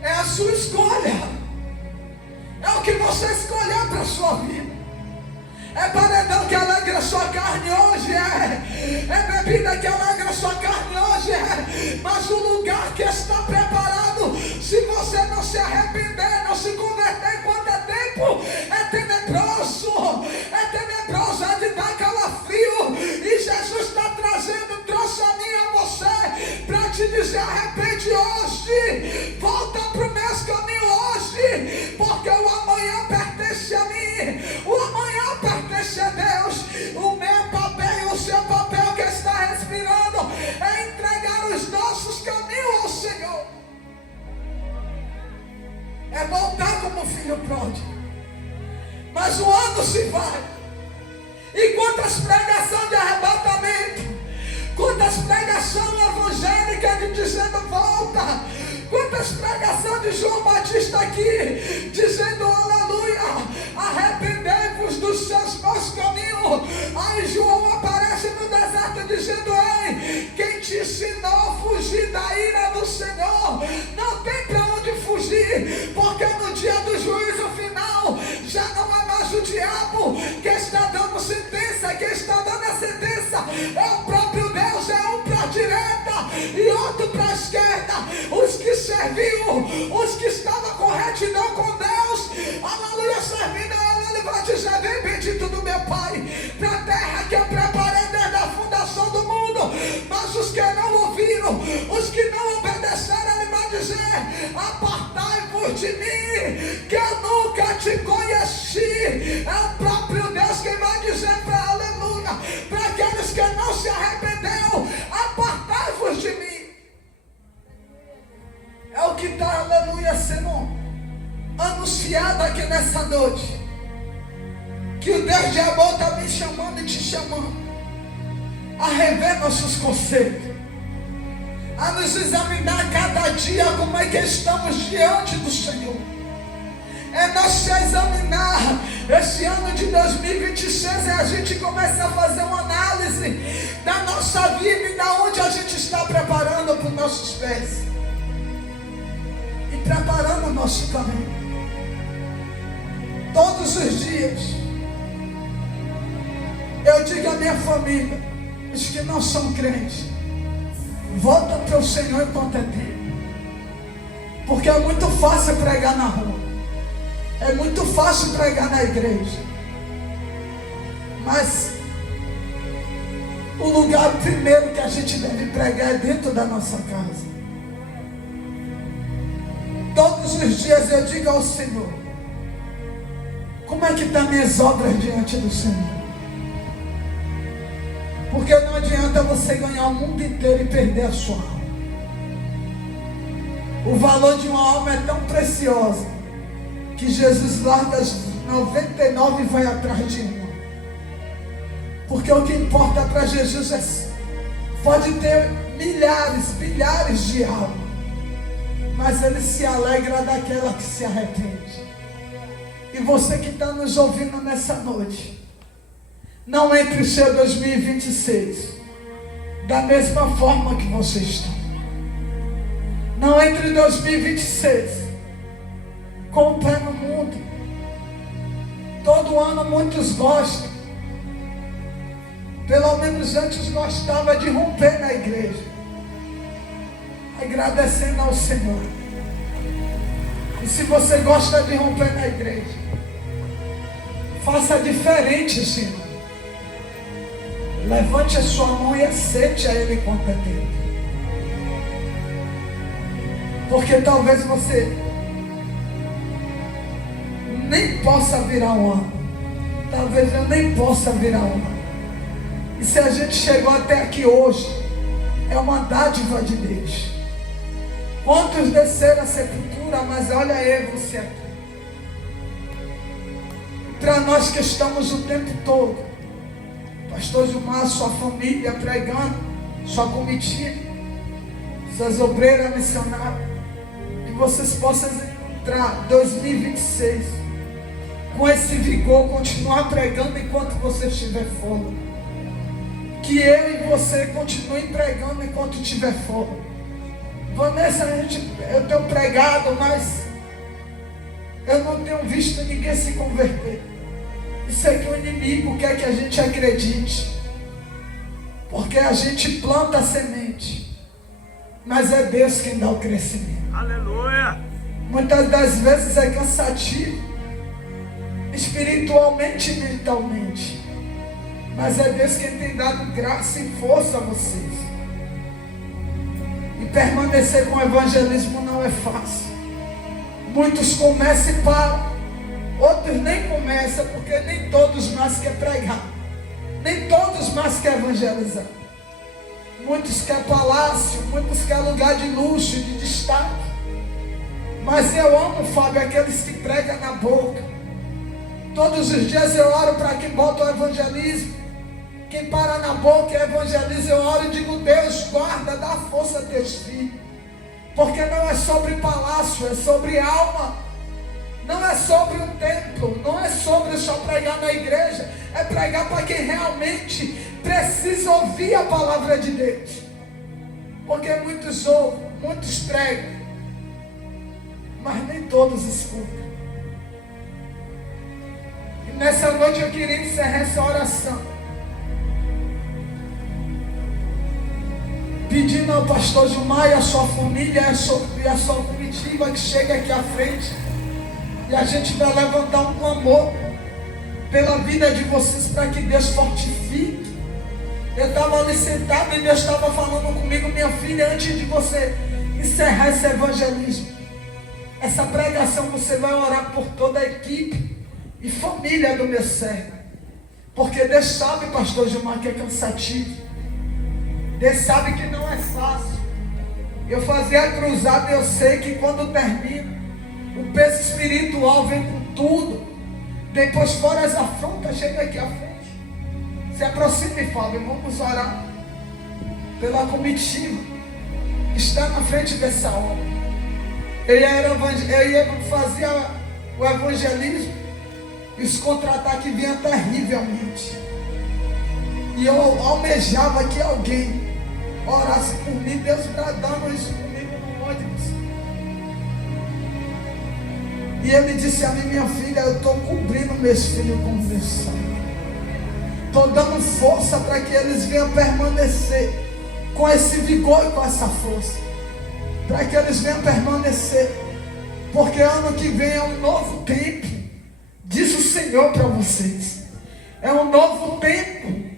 É a sua escolha, é o que você escolheu para a sua vida. É paredão que alegra a sua carne hoje, é bebida que alegra a sua carne hoje, mas o lugar que está preparado, se você não se arrepender, não se converter enquanto é tempo, é tenebroso, é de dar calafrio. E Jesus está trouxe a mim e a você para te dizer: arrepende hoje, volta para o meu caminho hoje, porque o amanhã pertence a mim, o amanhã pertence a Deus. O meu papel e o seu papel que está respirando é entregar os nossos caminhos ao Senhor, é voltar como filho pródigo. Mas o ano se vai, e quantas pregações de arrebatamento, quantas pregações evangélicas de dizendo volta, quantas pregações de João Batista aqui dizendo aleluia, arrependei-vos dos seus maus caminhos. Aí João aparece no deserto dizendo: ei, quem te ensinou a fugir da ira do Senhor? Não tem para onde fugir, porque no dia do juízo final já não é mais o diabo que está dando sentença, quem está dando a sentença é o próprio Deus. É um para a direita e outro para a esquerda. Os que serviam, os que estavam com retidão com Deus, aleluia, servindo a Ele, Ele vai dizer: vem, bendito do meu Pai, para a terra que eu preparei desde a fundação do mundo. Mas os que não ouviram, os que não obedeceram, Ele vai dizer: apartai-vos de mim, que eu nunca te conheci. É o próprio Deus quem vai dizer para aleluia, para aqueles que não se arrependeram: apartai-vos de mim. É o que está, aleluia, sendo anunciado aqui nessa noite, que o Deus de amor está me chamando e te chamando a rever nossos conceitos, a nos examinar cada dia como é que estamos diante do Senhor. É nós se examinar. Esse ano de 2026 a gente começa a fazer uma análise da nossa vida e da onde a gente está preparando para os nossos pés e preparando o nosso caminho. Todos os dias eu digo à minha família, os que não são crentes: volta para o Senhor enquanto é tempo, porque é muito fácil pregar na rua, é muito fácil pregar na igreja, mas o lugar primeiro que a gente deve pregar é dentro da nossa casa. Todos os dias eu digo ao Senhor: como é que estão minhas obras diante do Senhor? Porque não adianta você ganhar o mundo inteiro e perder a sua alma. O valor de uma alma é tão preciosa que Jesus larga as 99 e vai atrás de uma. Porque o que importa para Jesus é: pode ter milhares, bilhares de almas, mas Ele se alegra daquela que se arrepende. E você que está nos ouvindo nessa noite, não entre o seu 2026 da mesma forma que você está. Não entre em 2026 com o pé no mundo. Todo ano muitos gostam, pelo menos antes gostava de romper na igreja, agradecendo ao Senhor. E se você gosta de romper na igreja, faça diferente, Senhor. Levante a sua mão e aceite a Ele enquanto é tempo. Porque talvez você nem possa virar um ano. Talvez eu nem possa virar um ano. E se a gente chegou até aqui hoje, é uma dádiva de Deus. Quantos desceram a sepultura, mas olha aí você aqui. Para nós que estamos o tempo todo, Pastor Gilmar, sua família pregando, sua comitiva, suas obreiras missionárias, que vocês possam entrar 2026 com esse vigor, continuar pregando enquanto você estiver fora. Que eu e você continue pregando enquanto estiver fora. Vanessa, eu tenho pregado, mas eu não tenho visto ninguém se converter. Isso é que o inimigo quer que a gente acredite. Porque a gente planta a semente, mas é Deus quem dá o crescimento. Aleluia. Muitas das vezes é cansativo, espiritualmente e mentalmente, mas é Deus quem tem dado graça e força a vocês. E permanecer com o evangelismo não é fácil. Muitos começam e param, outros nem começam, porque nem todos mais querem pregar, nem todos mais querem evangelizar. Muitos querem palácio, muitos querem lugar de luxo, de destaque. Mas eu amo, Fábio, aqueles que pregam na boca. Todos os dias eu oro para quem bota o evangelismo. Quem para na boca e evangeliza, eu oro e digo: Deus, guarda, dá força a teus filhos. Porque não é sobre palácio, é sobre alma. Não é sobre um templo, não é sobre só pregar na igreja. É pregar para quem realmente precisa ouvir a palavra de Deus. Porque muitos ouvem, muitos pregam, mas nem todos escutam. E nessa noite eu queria encerrar essa oração pedindo ao pastor Gilmar e a sua família e a sua comitiva que chegue aqui à frente, e a gente vai levantar um clamor pela vida de vocês, para que Deus fortifique. Eu estava ali sentado e Deus estava falando comigo: minha filha, antes de você encerrar esse evangelismo, essa pregação, você vai orar por toda a equipe e família do meu servo. Porque Deus sabe, pastor Gilmar, que é cansativo. Deus sabe que não é fácil. Eu fazia a cruzada e eu sei que quando termina, o peso espiritual vem com tudo. Depois, fora as afrontas, chega aqui à frente. Se aproxime, Fábio, vamos orar pela comitiva que está na frente dessa obra. Eu ia fazer o evangelismo e os contra-ataques vinham terrivelmente. E eu almejava que alguém orasse por mim. Deus está dando isso comigo no ônibus. E ele disse a mim: minha filha, eu estou cobrindo meus filhos com meu sangue. Estou dando força para que eles venham permanecer com esse vigor e com essa força. Para que eles venham permanecer. Porque ano que vem é um novo tempo. Diz o Senhor para vocês. É um novo tempo.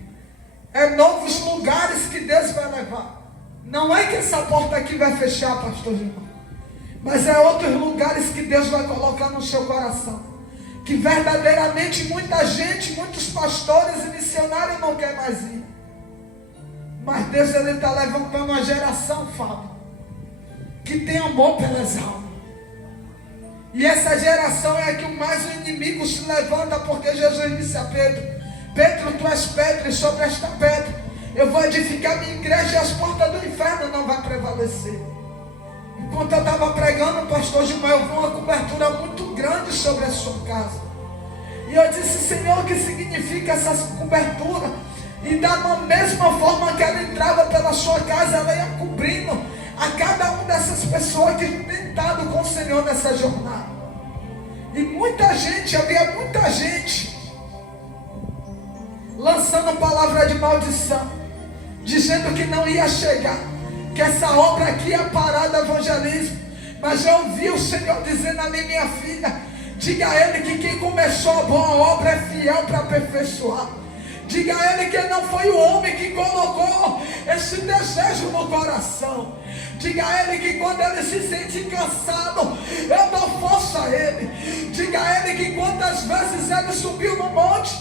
É novos lugares que Deus vai levar. Não é que essa porta aqui vai fechar, pastor Gilmar, mas é outros lugares que Deus vai colocar no seu coração, que verdadeiramente muita gente, muitos pastores e missionários não querem mais ir. Mas Deus, Ele está levantando uma geração, Fábio, que tem amor pelas almas. E essa geração é a que mais o inimigo se levanta, porque Jesus disse a Pedro: Pedro, tu és pedra, e sobre esta pedra eu vou edificar minha igreja, e as portas do inferno não vão prevalecer. Enquanto eu estava pregando, pastor Gilmar, eu vi uma cobertura muito grande sobre a sua casa. E eu disse: Senhor, o que significa essa cobertura? E da mesma forma que ela entrava pela sua casa, ela ia cobrindo a cada uma dessas pessoas que tem estado com o Senhor nessa jornada. E muita gente, havia muita gente lançando palavra de maldição, dizendo que não ia chegar, que essa obra aqui ia parar do evangelismo. Mas eu ouvi o Senhor dizendo a mim: minha filha, diga a Ele que quem começou a boa obra é fiel para aperfeiçoar. Diga a Ele que não foi o homem que colocou esse desejo no coração. Diga a Ele que quando ele se sente cansado, eu dou força a Ele. Diga a Ele que quantas vezes ele subiu no monte,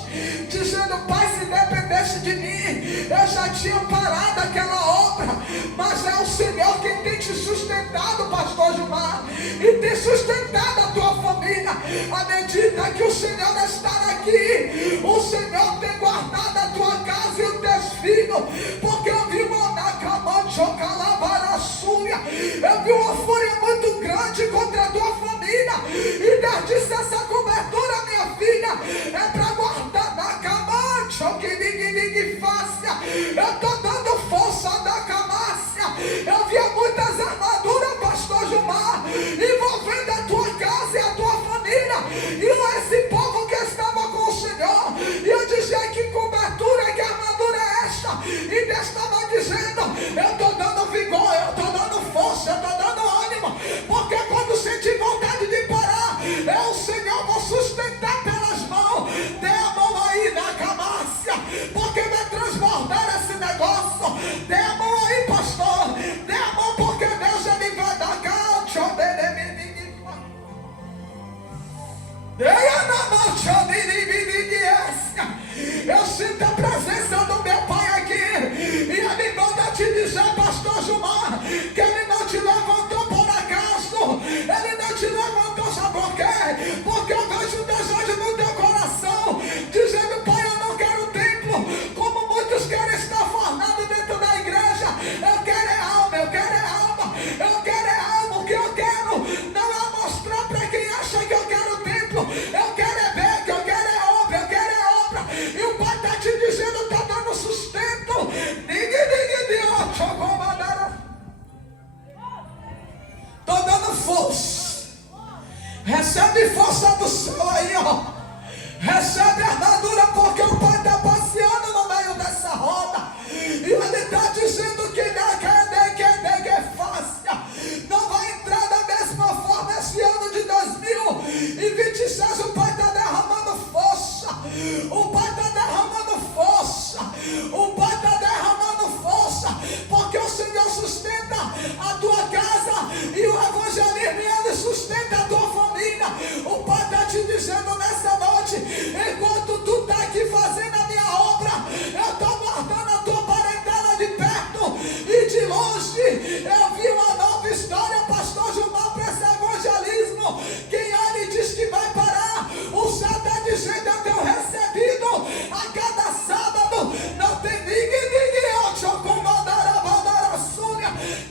dizendo: Pai, se dependesse de mim, eu já tinha parado aquela obra. Mas é o Senhor quem tem te sustentado, pastor Gilmar, e tem sustentado a tua família. À medida que o Senhor está aqui, o Senhor tem guardado a tua casa e os teus filhos. Porque eu vi uma eu vi uma fúria muito grande contra a tua família. E Deus disse: essa cobertura, minha filha, é para guardar na cama. Que ninguém faça. Eu estou dando força da camácia. Eu vi muitas armaduras, pastor Gilmar, envolvendo a tua casa e a tua família. E esse povo que estava com o Senhor. E eu dizia: que cobertura, que armadura é esta? E quer, porque eu vejo um desejo no teu coração, dizendo: Pai, eu não quero templo, como muitos querem estar formando dentro da igreja. Eu quero é alma, eu quero é alma, eu quero é alma. O que eu quero não é mostrar para quem acha que eu quero templo, eu quero é ver que eu quero é obra, eu quero é obra. E o Pai está te dizendo: está dando sustento. Estou dando força. Recebe força do céu aí, ó. Recebe a armadura, porque o Pai está passeando no meio dessa roda. E Ele está dizendo que é fácil. Não vai entrar da mesma forma esse ano de 2026. O Pai está derramando força. O Pai está derramando força. O Pai está derramando força. Porque o Senhor sustenta a tua casa. E o evangelismo, Ele sustenta a tua família. O Pai está te dizendo nessa noite: enquanto tu está aqui fazendo a minha obra, eu estou guardando a tua parentela de perto e de longe. Eu vi uma nova história, pastor Gilmar, para esse evangelismo. Quem ele diz que vai parar, o céu está dizendo: eu tenho recebido a cada sábado. Não tem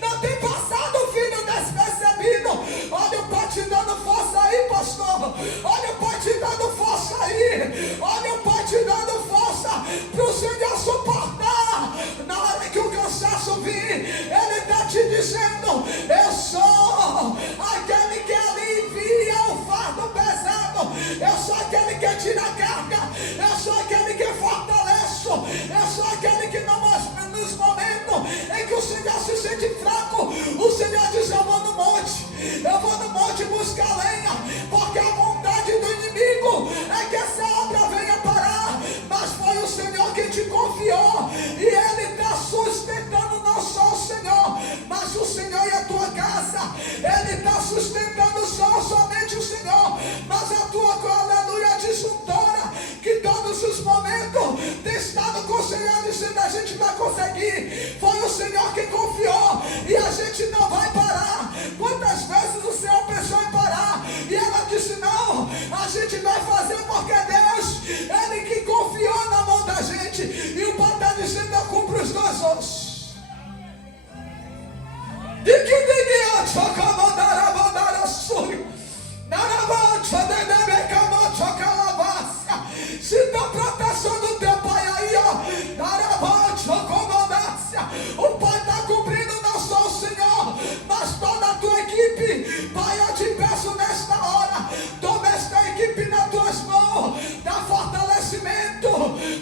não tem passado, filho, despercebido. Olha o Pai te dando força aí, pastor. Olha o Pai te dando força aí. Olha o Pai te dando força para o Senhor suportar. Na hora que o cansaço vir, Ele está te dizendo: eu sou aquele que alivia o fardo pesado. Eu sou aquele que tira a carga. Eu sou aquele que fortalece. Eu sou aquele que não mostra nos momentos em que o Senhor se sente fraco. O Senhor diz: eu vou no monte. Eu vou no monte buscar lenha, porque a vontade do inimigo é que essa obra venha parar. Mas foi o Senhor que te confiou, e Ele está sustentando não só o Senhor, mas o Senhor e a tua casa. Ele está sustentando somente o Senhor, mas a tua, aleluia, disjuntora, que todos os momentos tem estado com o Senhor dizendo: a gente vai conseguir. Foi o Senhor que confiou, e a gente não vai parar. Quantas vezes o Senhor pensou em parar, e ela disse: não, a gente vai fazer, porque Deus, Ele que confiou na mão da gente. E o Pai está dizendo: eu cumpro os dois ossos. Se está proteção do teu Pai aí, ó, o Pai está cumprindo não só o Senhor, mas toda a tua equipe. Pai, eu te peço nesta hora, toma esta equipe nas tuas mãos, dá fortalecimento,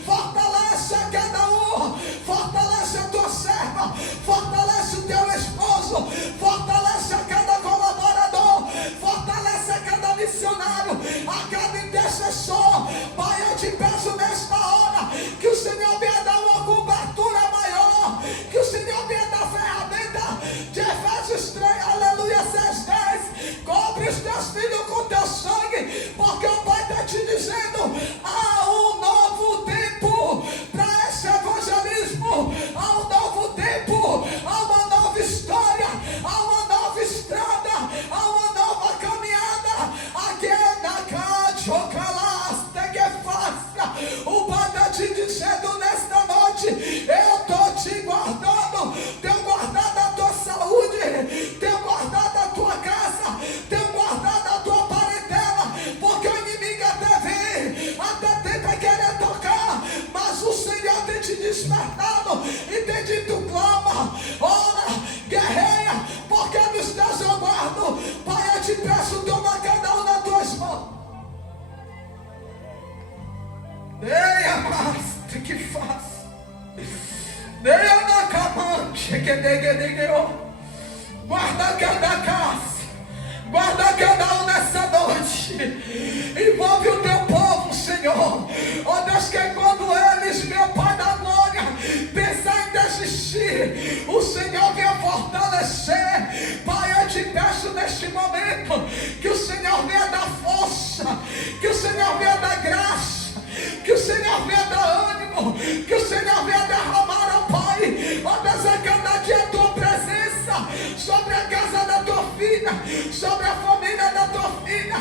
fortalece a cada um, fortalece a tua serva, fortalece o teu esposo, fortalece a cada colaborador, fortalece a cada missionário, a cada intercessor. Pai, eu te peço nesta hora que o Senhor venha dar uma cobertura maior, que o Senhor venha dar ferramenta de Efésios 3, aleluia, 6:10. Cobre os teus filhos com teu sangue, porque o Pai está te dizendo: há um novo tempo para esse evangelismo, há um novo tempo, há uma nova história, há uma nova estrada, há uma nova caminhada. Aqui é na Cachocalas, que é fácil. O Pai está te dizendo nesta noite: eu estou te guardando, tenho guardado a tua saúde, tenho guardado a tua casa, tenho guardado a tua parentela, porque o inimigo até vem, até tenta querer tocar, mas o Senhor tem te despertado e tem dito: clama, ora, guerreia, porque nos teus eu guardo. Pai, eu te peço, toma cada um nas tuas mãos. Deia, mas que faz. Deia na camante, que degedegeu. Guarda cada casa, guarda cada um nessa noite. Envolve o teu povo, Senhor. Ó Deus, que quando eles, meu Pai da glória, pensar em desistir, o Senhor venha fortalecer. Pai, eu te peço neste momento que o Senhor venha dar força, que o Senhor venha dar graça, que o Senhor venha dar ânimo, que o Senhor venha derramar, ó Pai, ó Deus, a cada dia a tua presença sobre a casa da tua filha, sobre a família da tua filha.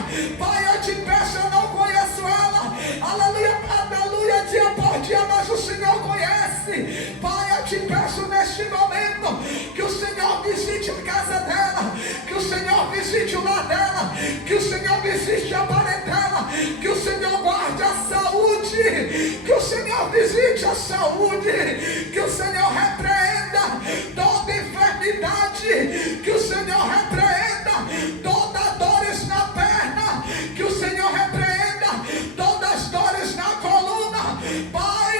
visite o lar dela, que o Senhor visite a parentela, que o Senhor guarde a saúde, que o Senhor visite a saúde, que o Senhor repreenda toda enfermidade, que o Senhor repreenda toda dores na perna, que o Senhor repreenda todas as dores na coluna. Pai,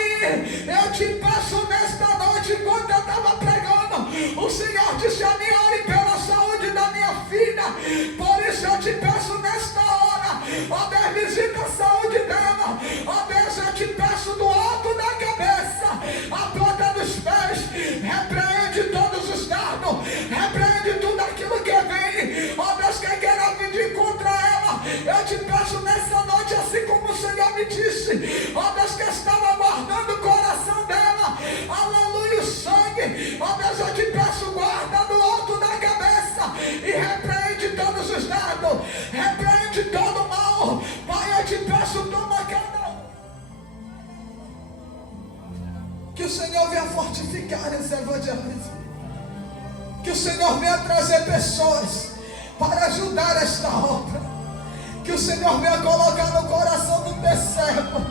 eu te peço nesta noite, enquanto eu estava pregando, o Senhor disse a mim: ore pela saúde da minha filha. Por isso eu te peço nesta hora, ó Deus, visita a saúde dela. Ó Deus, eu te peço do alto da cabeça, a planta dos pés, repreende todos os dardos, repreende tudo aquilo que vem, ó Deus, que queira vir contra ela. Eu te peço nessa noite, assim como o Senhor me disse, ó Deus, que estava guardando o coração dela, aleluia, o sangue, ó Deus, eu te peço, guarda do alto da cabeça e repreende todos os dardos, repreende todo o mal. Pai, eu te peço, toma cada um. Que o Senhor venha fortificar esse evangelismo, que o Senhor venha trazer pessoas para ajudar esta obra, que o Senhor venha colocar no coração do teu servo,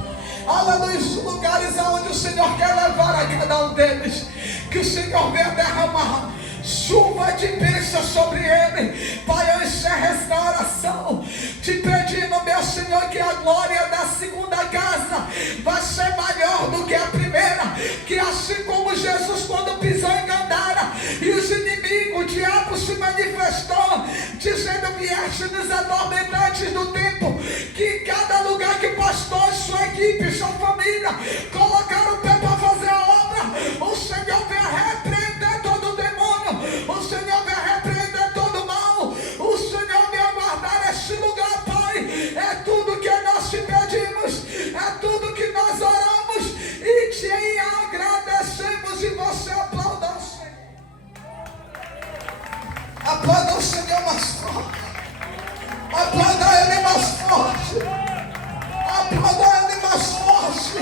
aleluia, os lugares aonde o Senhor quer levar a cada um deles, que o Senhor venha derramar chuva de bênção sobre ele. Pai, eu encerro esta oração te pedindo, meu Senhor, que a glória da segunda casa vai ser maior do que a primeira, que assim como Jesus, quando pisou em Gadara e os inimigos, o diabo se manifestou dizendo: vieste dos atormentantes do tempo, que em cada lugar que o pastor, sua equipe, sua família colocaram o pé para fazer a obra, o Senhor vem repreender todo o demônio, o Senhor vem repreender todo o mal, o Senhor vem guardar este lugar. Pai, é tudo que nós te pedimos, é tudo que nós oramos e te agradecemos. E você aplauda o Senhor, aplauda o Senhor mais forte, aplauda Ele mais forte, aplauda Ele mais forte,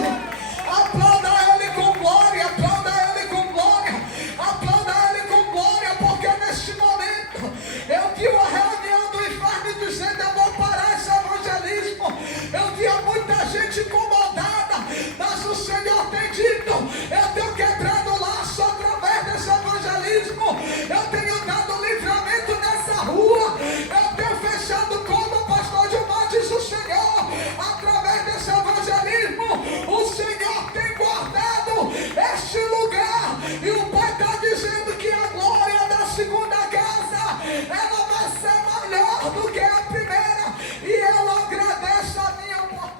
aplauda Ele com glória, aplauda Ele com glória, aplauda Ele com glória, porque neste momento eu vi uma reunião do inferno dizendo: eu vou parar esse evangelismo. Eu via muita gente incomodada, mas o Senhor tem dito: eu tenho quebrado o laço através desse evangelismo, eu tenho dado livramento nessa rua, eu tenho fechado como o pastor Gilmar diz o Senhor, através desse evangelismo, o Senhor tem guardado este lugar, e o Pai está dizendo que a glória da segunda casa, ela vai ser melhor do que a primeira, e eu agradeço a minha oportunidade.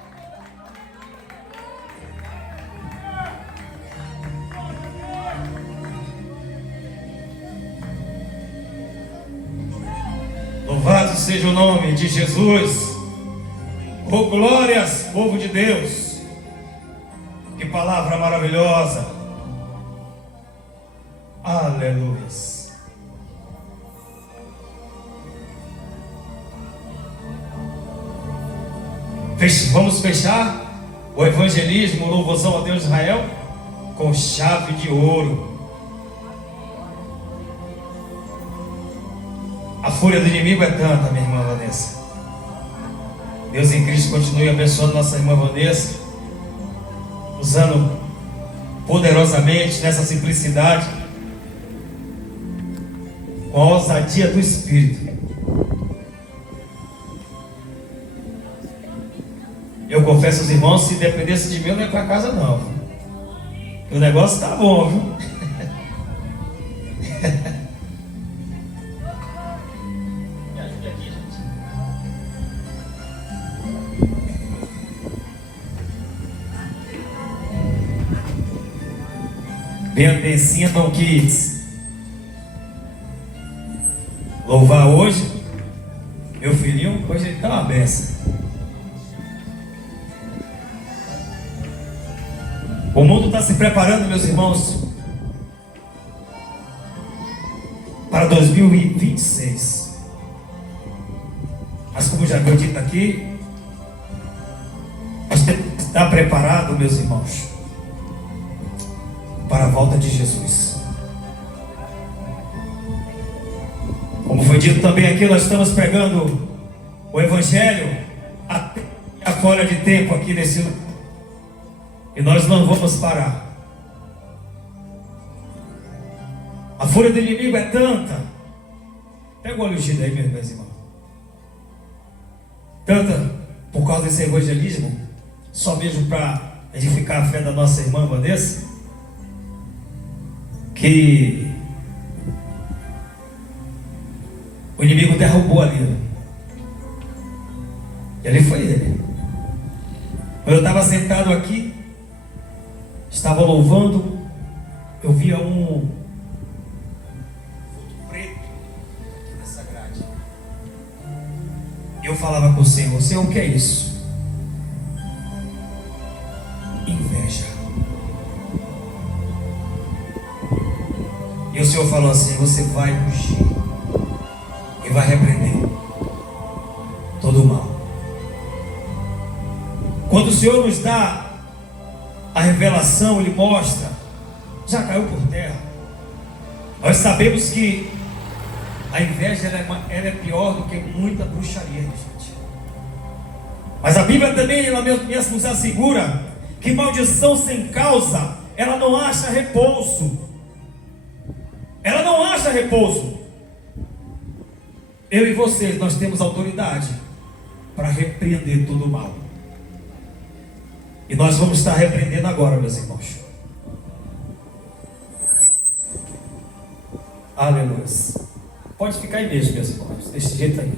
Louvado seja o nome de Jesus. Oh, glórias, povo de Deus. Que palavra maravilhosa. Aleluias. Vamos fechar o evangelismo, louvorzão a Deus de Israel, com chave de ouro. A fúria do inimigo é tanta, minha irmã Vanessa. Deus em Cristo continue abençoando nossa irmã Vanessa, usando poderosamente nessa simplicidade, com a ousadia do Espírito. Eu confesso aos irmãos, se dependesse de mim, eu não ia para casa não. O negócio tá bom, viu? Me ajude aqui, gente. Bem-vindo, Kids. Louvar hoje, meu filhinho, hoje ele tá uma benção. O mundo está se preparando, meus irmãos, para 2026. Mas como já foi dito aqui, nós temos que estar preparados, meus irmãos, para a volta de Jesus. Como foi dito Foi dito também aqui, nós estamos pregando o Evangelho até a folha de tempo aqui nesse lugar. E nós não vamos parar. A fúria do inimigo é tanta. Pega o olho ungido aí, meus irmãos. Tanta, por causa desse evangelismo, só mesmo para edificar a fé da nossa irmã Vanessa, que o inimigo derrubou ali. E ali foi ele. Quando eu estava sentado aqui, estava louvando, eu via um preto nessa grade. Eu falava com o Senhor: Senhor, o que é isso? Inveja. E o Senhor falou assim: você vai fugir e vai repreender todo o mal. Quando o Senhor nos dá a revelação, Ele mostra, já caiu por terra. Nós sabemos que a inveja ela é pior do que muita bruxaria, gente. Mas a Bíblia também ela mesmo nos assegura que maldição sem causa, ela não acha repouso. Ela não acha repouso. Eu e vocês, nós temos autoridade para repreender todo o mal. E nós vamos estar repreendendo agora, meus irmãos. Aleluia. Pode ficar aí mesmo, meus irmãos, desse jeito aí.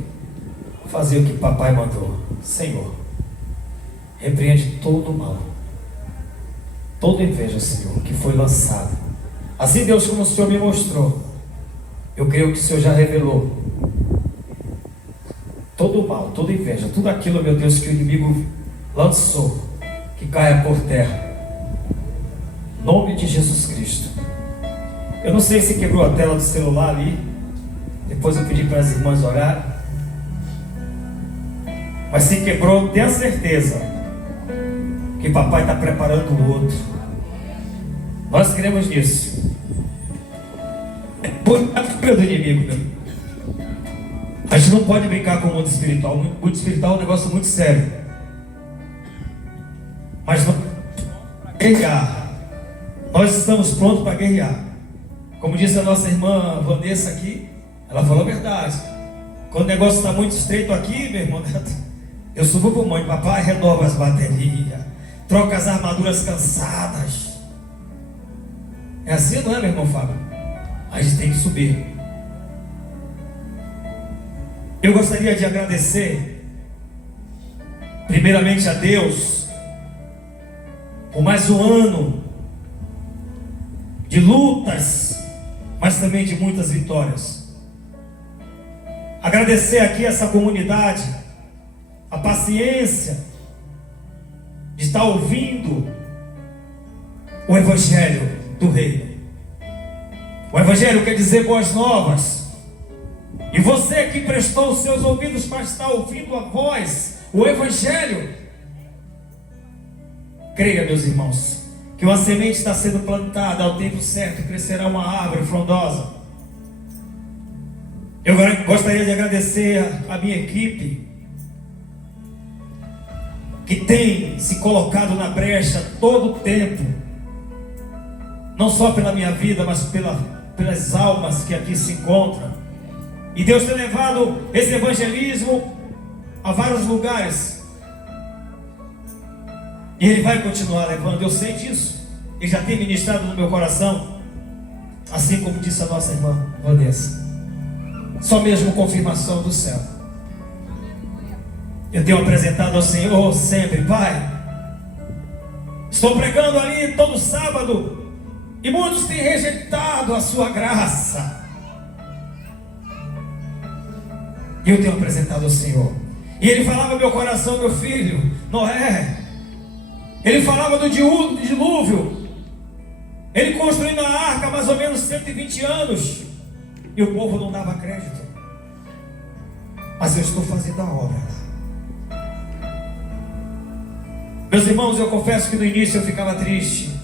Vou fazer o que papai mandou. Senhor, repreende todo o mal, toda inveja, Senhor, que foi lançada. Assim, Deus, como o Senhor me mostrou, eu creio que o Senhor já revelou todo o mal, toda inveja, tudo aquilo, meu Deus, que o inimigo lançou, que caia por terra. Em nome de Jesus Cristo. Eu não sei se quebrou a tela do celular ali. Depois eu pedi para as irmãs orarem. Mas se quebrou, tenha certeza que papai está preparando o outro. Nós cremos nisso. É por a fúria do inimigo, meu. A gente não pode brincar com o mundo espiritual. O mundo espiritual é um negócio muito sério. Mas nós guerrear. Nós estamos prontos para guerrear. Como disse a nossa irmã Vanessa aqui, ela falou a verdade. Quando o negócio está muito estreito aqui, meu irmão, eu subo para o mãe: papai, renova as baterias, troca as armaduras cansadas. É assim, não é, meu irmão Fábio? A gente tem que subir. Eu gostaria de agradecer primeiramente a Deus por mais um ano de lutas, mas também de muitas vitórias. Agradecer aqui essa comunidade, a paciência de estar ouvindo o Evangelho do Reino. O Evangelho quer dizer boas novas. E você que prestou os seus ouvidos para estar ouvindo a voz, o Evangelho, creia, meus irmãos, que uma semente está sendo plantada ao tempo certo, crescerá uma árvore frondosa. Eu gostaria de agradecer a minha equipe, que tem se colocado na brecha todo o tempo, não só pela minha vida, mas pelas almas que aqui se encontram. E Deus tem levado esse evangelismo a vários lugares. E Ele vai continuar levando, eu sei disso. Ele já tem ministrado no meu coração, assim como disse a nossa irmã Vanessa. Só mesmo confirmação do céu. Eu tenho apresentado ao Senhor sempre: Pai, estou pregando ali todo sábado, e muitos têm rejeitado a sua graça. E eu tenho apresentado ao Senhor. E Ele falava no meu coração: meu filho, Noé. Ele falava do dilúvio. Ele construindo a arca há mais ou menos 120 anos. E o povo não dava crédito. Mas eu estou fazendo a obra. Meus irmãos, eu confesso que no início eu ficava triste.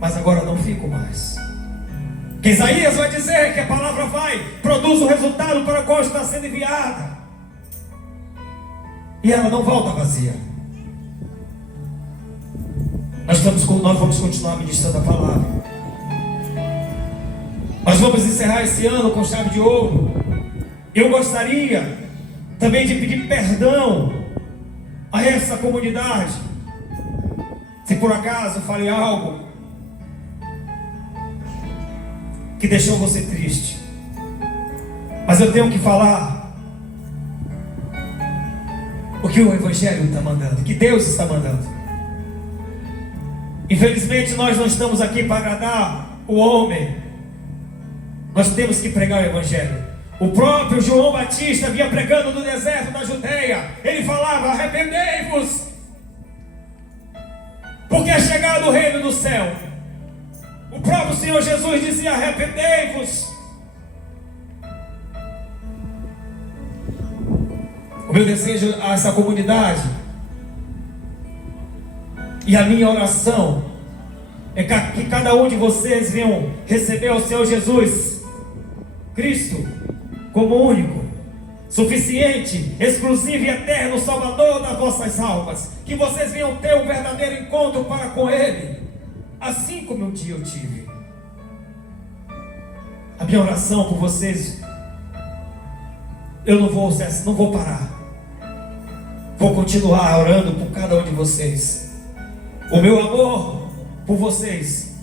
Mas agora não fico mais. Que Isaías vai dizer que a palavra produz o resultado para o qual está sendo enviada. E ela não volta vazia. Nós vamos continuar ministrando a palavra. Nós vamos encerrar esse ano com chave de ouro. Eu gostaria também de pedir perdão a essa comunidade. Se por acaso eu falei algo que deixou você triste, mas eu tenho que falar o que o Evangelho está mandando, que Deus está mandando. Infelizmente nós não estamos aqui para agradar o homem. Nós temos que pregar o Evangelho. O próprio João Batista vinha pregando no deserto da Judeia. Ele falava: arrependei-vos, porque é chegado o reino do céu. O próprio Senhor Jesus dizia: arrependei-vos. O meu desejo a essa comunidade e a minha oração é que cada um de vocês venham receber o Senhor Jesus Cristo como único, suficiente, exclusivo e eterno Salvador das vossas almas. Que vocês venham ter um verdadeiro encontro para com Ele, assim como um dia eu tive. A minha oração por vocês, eu não vou parar. Vou continuar orando por cada um de vocês. O meu amor por vocês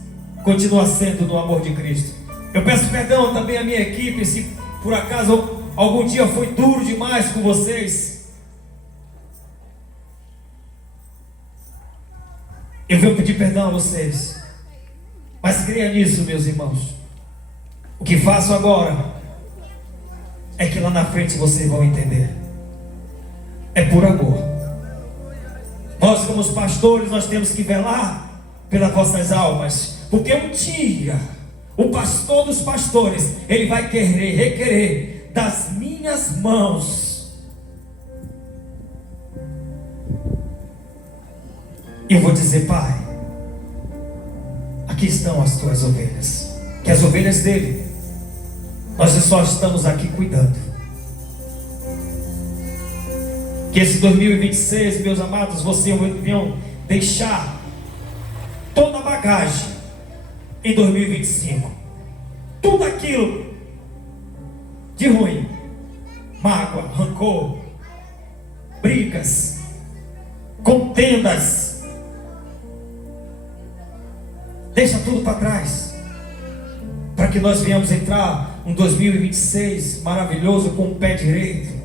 continua sendo no amor de Cristo. Eu peço perdão também à minha equipe, se por acaso algum dia foi duro demais com vocês. Eu venho pedir perdão a vocês, mas creia nisso, meus irmãos. O que faço agora é que lá na frente vocês vão entender. É por amor. Nós, como os pastores, nós temos que velar pelas vossas almas, porque um dia o pastor dos pastores, ele vai requerer das minhas mãos. Eu vou dizer: Pai, aqui estão as tuas ovelhas, que as ovelhas dele, nós só estamos aqui cuidando. Que esse 2026, meus amados, vocês venham deixar toda a bagagem em 2025. Tudo aquilo de ruim, mágoa, rancor, brigas, contendas, deixa tudo para trás, para que nós venhamos entrar um 2026 maravilhoso com o pé direito.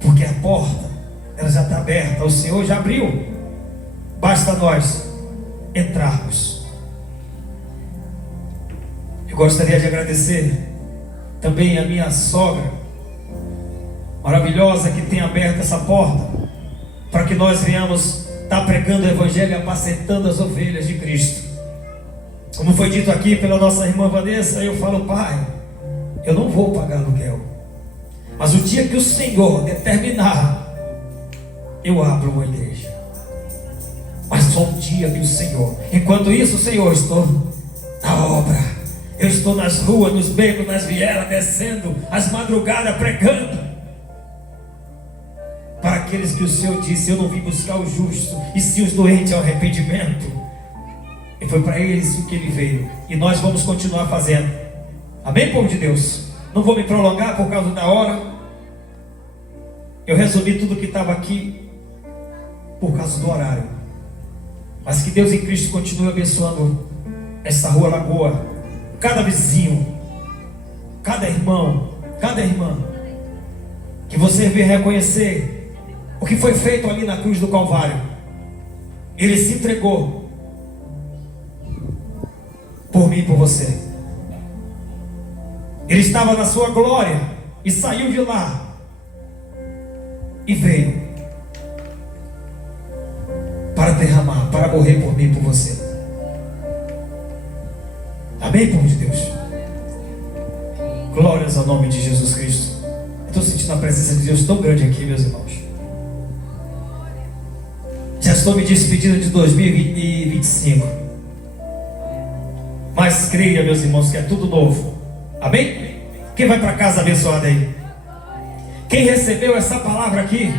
Porque a porta, ela já está aberta, o Senhor já abriu. Basta nós entrarmos. Eu gostaria de agradecer também a minha sogra maravilhosa, que tem aberto essa porta para que nós venhamos estar pregando o Evangelho e apacentando as ovelhas de Cristo. Como foi dito aqui pela nossa irmã Vanessa, eu falo: Pai, eu não vou pagar aluguel, mas o dia que o Senhor determinar, eu abro uma igreja. Mas só um dia que o Senhor. Enquanto isso, Senhor, eu estou na obra. Eu estou nas ruas, nos becos, nas vielas, descendo as madrugadas, pregando para aqueles que o Senhor disse: eu não vim buscar o justo, e sim os doentes ao arrependimento. E foi para eles o que Ele veio. E nós vamos continuar fazendo. Amém, povo de Deus? Não vou me prolongar por causa da hora. Eu resumi tudo que estava aqui por causa do horário. Mas que Deus em Cristo continue abençoando essa rua Lagoa, cada vizinho, cada irmão, cada irmã. Que você venha reconhecer o que foi feito ali na cruz do Calvário. Ele se entregou por mim e por você. Ele estava na sua glória e saiu de lá e veio para derramar, para morrer por mim e por você. Amém, povo de Deus? Glórias ao nome de Jesus Cristo. Eu estou sentindo a presença de Deus tão grande aqui, meus irmãos. Já estou me despedindo de 2025. Mas Mas creia, meus irmãos, que é tudo novo. Amém? Quem vai para casa abençoado aí? Quem recebeu essa palavra aqui?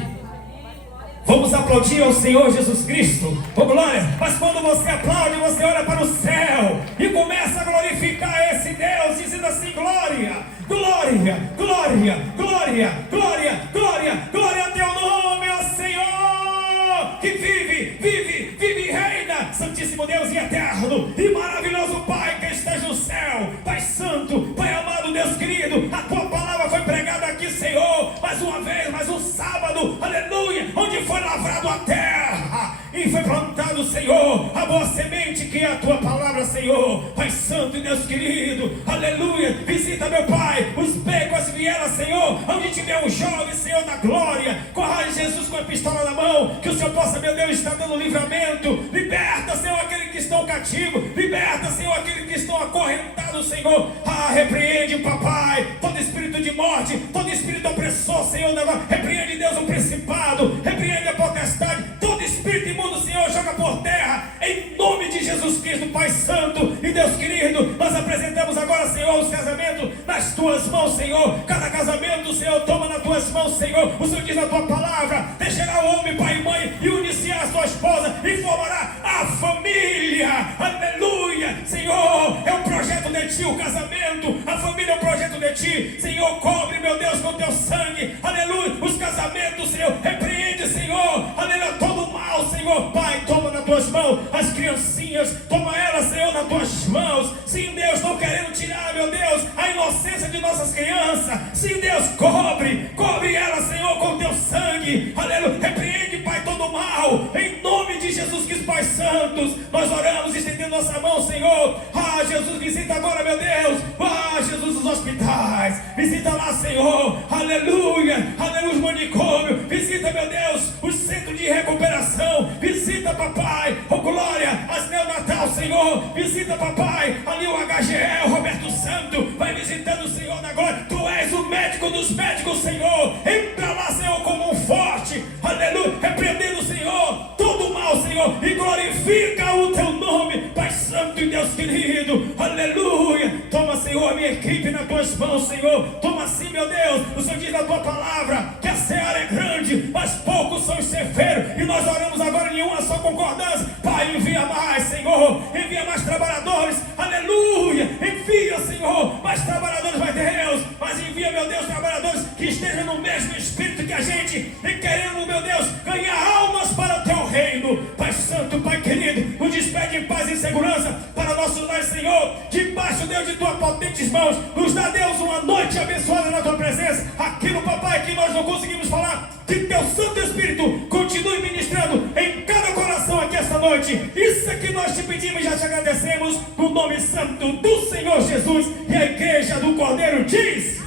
Vamos aplaudir ao Senhor Jesus Cristo. Oh, glória. Mas quando você aplaude, você olha para o céu e começa a glorificar esse Deus, dizendo assim: glória, glória, glória, glória, glória, glória, glória a teu nome, ó Senhor, que vive, vive, vive e reina, Santíssimo Deus e eterno e maravilhoso Pai que estás no céu. Pai santo, Pai amado, Deus querido, a tua palavra foi pregada aqui, Senhor, mais uma vez, mais um sábado, aleluia, onde foi lavrado a terra e foi plantado, Senhor, a boa semente que é a tua palavra, Senhor. Pai santo e Deus querido, aleluia, visita, meu Pai, os becos, as vielas, Senhor, onde tiver um jovem, Senhor, da glória, corra Jesus com a pistola na mão, que o Senhor possa, meu Deus, estar dando livramento. Liberta, Senhor, aqueles que estão cativos, liberta, Senhor, aqueles que estão acorrentados, Senhor. Repreende, papai, todo espírito de morte, todo espírito opressor, Senhor, repreende, Deus, o principado, repreende a potestade, todo espírito imundo, Senhor, joga por terra, em nome de Jesus Cristo, Pai santo e Deus querido. Nós apresentamos agora, Senhor, os casamentos nas tuas mãos, Senhor. Cada casamento, Senhor, toma nas tuas mãos, Senhor. O Senhor diz na tua palavra: deixará o homem, pai e mãe, e unir-se-á a sua esposa, e formará a família. Aleluia, Senhor, é um projeto de ti o casamento, a família é um projeto de ti, Senhor. Cobre, meu Deus, com teu sangue, aleluia, os casamentos, Senhor. Repreende, Senhor, aleluia, todo mal, Senhor. Pai, toma nas tuas mãos as criancinhas, toma elas, Senhor, nas tuas mãos. Sim, Deus, não querendo tirar, meu Deus, a inocência de nossas crianças. Sim, Deus, cobre elas, Senhor, com teu sangue, aleluia. Repreende, Pai, todo mal, em nome de Jesus Cristo, Pai santos. Nós oramos estendendo nossa mão, Senhor. Jesus, visita agora, meu Deus, Jesus, os hospitais, visita lá, Senhor, aleluia, aleluia, os manicômios, visita, meu Deus, os centros de recuperação, visita, papai, oh glória, as neonatal, Senhor, visita, papai, ali o HGE, o Roberto Santo, vai visitando, Senhor, da glória. Tu és o médico dos médicos, Senhor. Entra lá, Senhor, como um forte, aleluia, repreendendo, Senhor, todo mal, Senhor, e glorifica o teu nome, Pai santo e Deus querido, aleluia. Toma, Senhor, a minha equipe nas tuas mãos, Senhor. Toma assim, meu Deus. O Senhor diz na tua palavra que a seara é grande, mas poucos são os ceifeiros, e nós oramos agora em uma só concordância. Pai, envia mais, Senhor, envia mais trabalhadores, aleluia. Envia, Senhor, mais trabalhadores, vai Deus, mas envia, meu Deus, trabalhadores que estejam no mesmo espírito que a gente, e querendo, meu Deus, ganhar almas para o teu reino. Pai santo, Pai querido, nos despede em paz e segurança para nossos lares, Senhor, debaixo, Deus, de tuas potentes mãos. Nos dá, Deus, uma noite abençoada na tua presença. Aquilo, papai, que nós não conseguimos falar, que teu Santo Espírito continue ministrando em cada coração aqui esta noite. Isso é que nós te pedimos e já te agradecemos, no nome santo do Senhor Jesus. E a igreja do Cordeiro diz: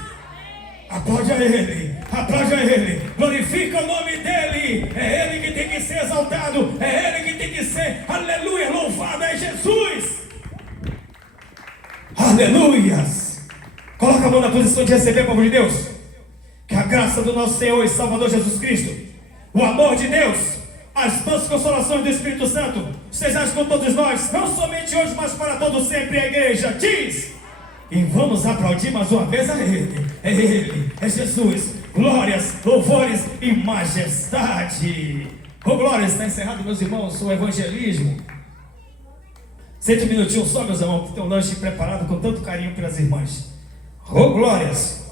aplaude a Ele, aplaude a Ele, glorifica o nome dEle. É Ele que tem que ser exaltado, é Ele que tem que ser, aleluia, louvado é Jesus. Aleluias. Coloca a mão na posição de receber, povo de Deus. Que a graça do nosso Senhor e Salvador Jesus Cristo, o amor de Deus, as doces consolações do Espírito Santo estejam com todos nós, não somente hoje, mas para todo sempre. A igreja diz: e vamos aplaudir mais uma vez a Ele. É Ele, é Jesus. Glórias, louvores e majestade. Oh, glória, está encerrado, meus irmãos, o evangelismo. Sente um minutinho só, meus irmãos, que tem um lanche preparado com tanto carinho pelas irmãs. Oh, glórias.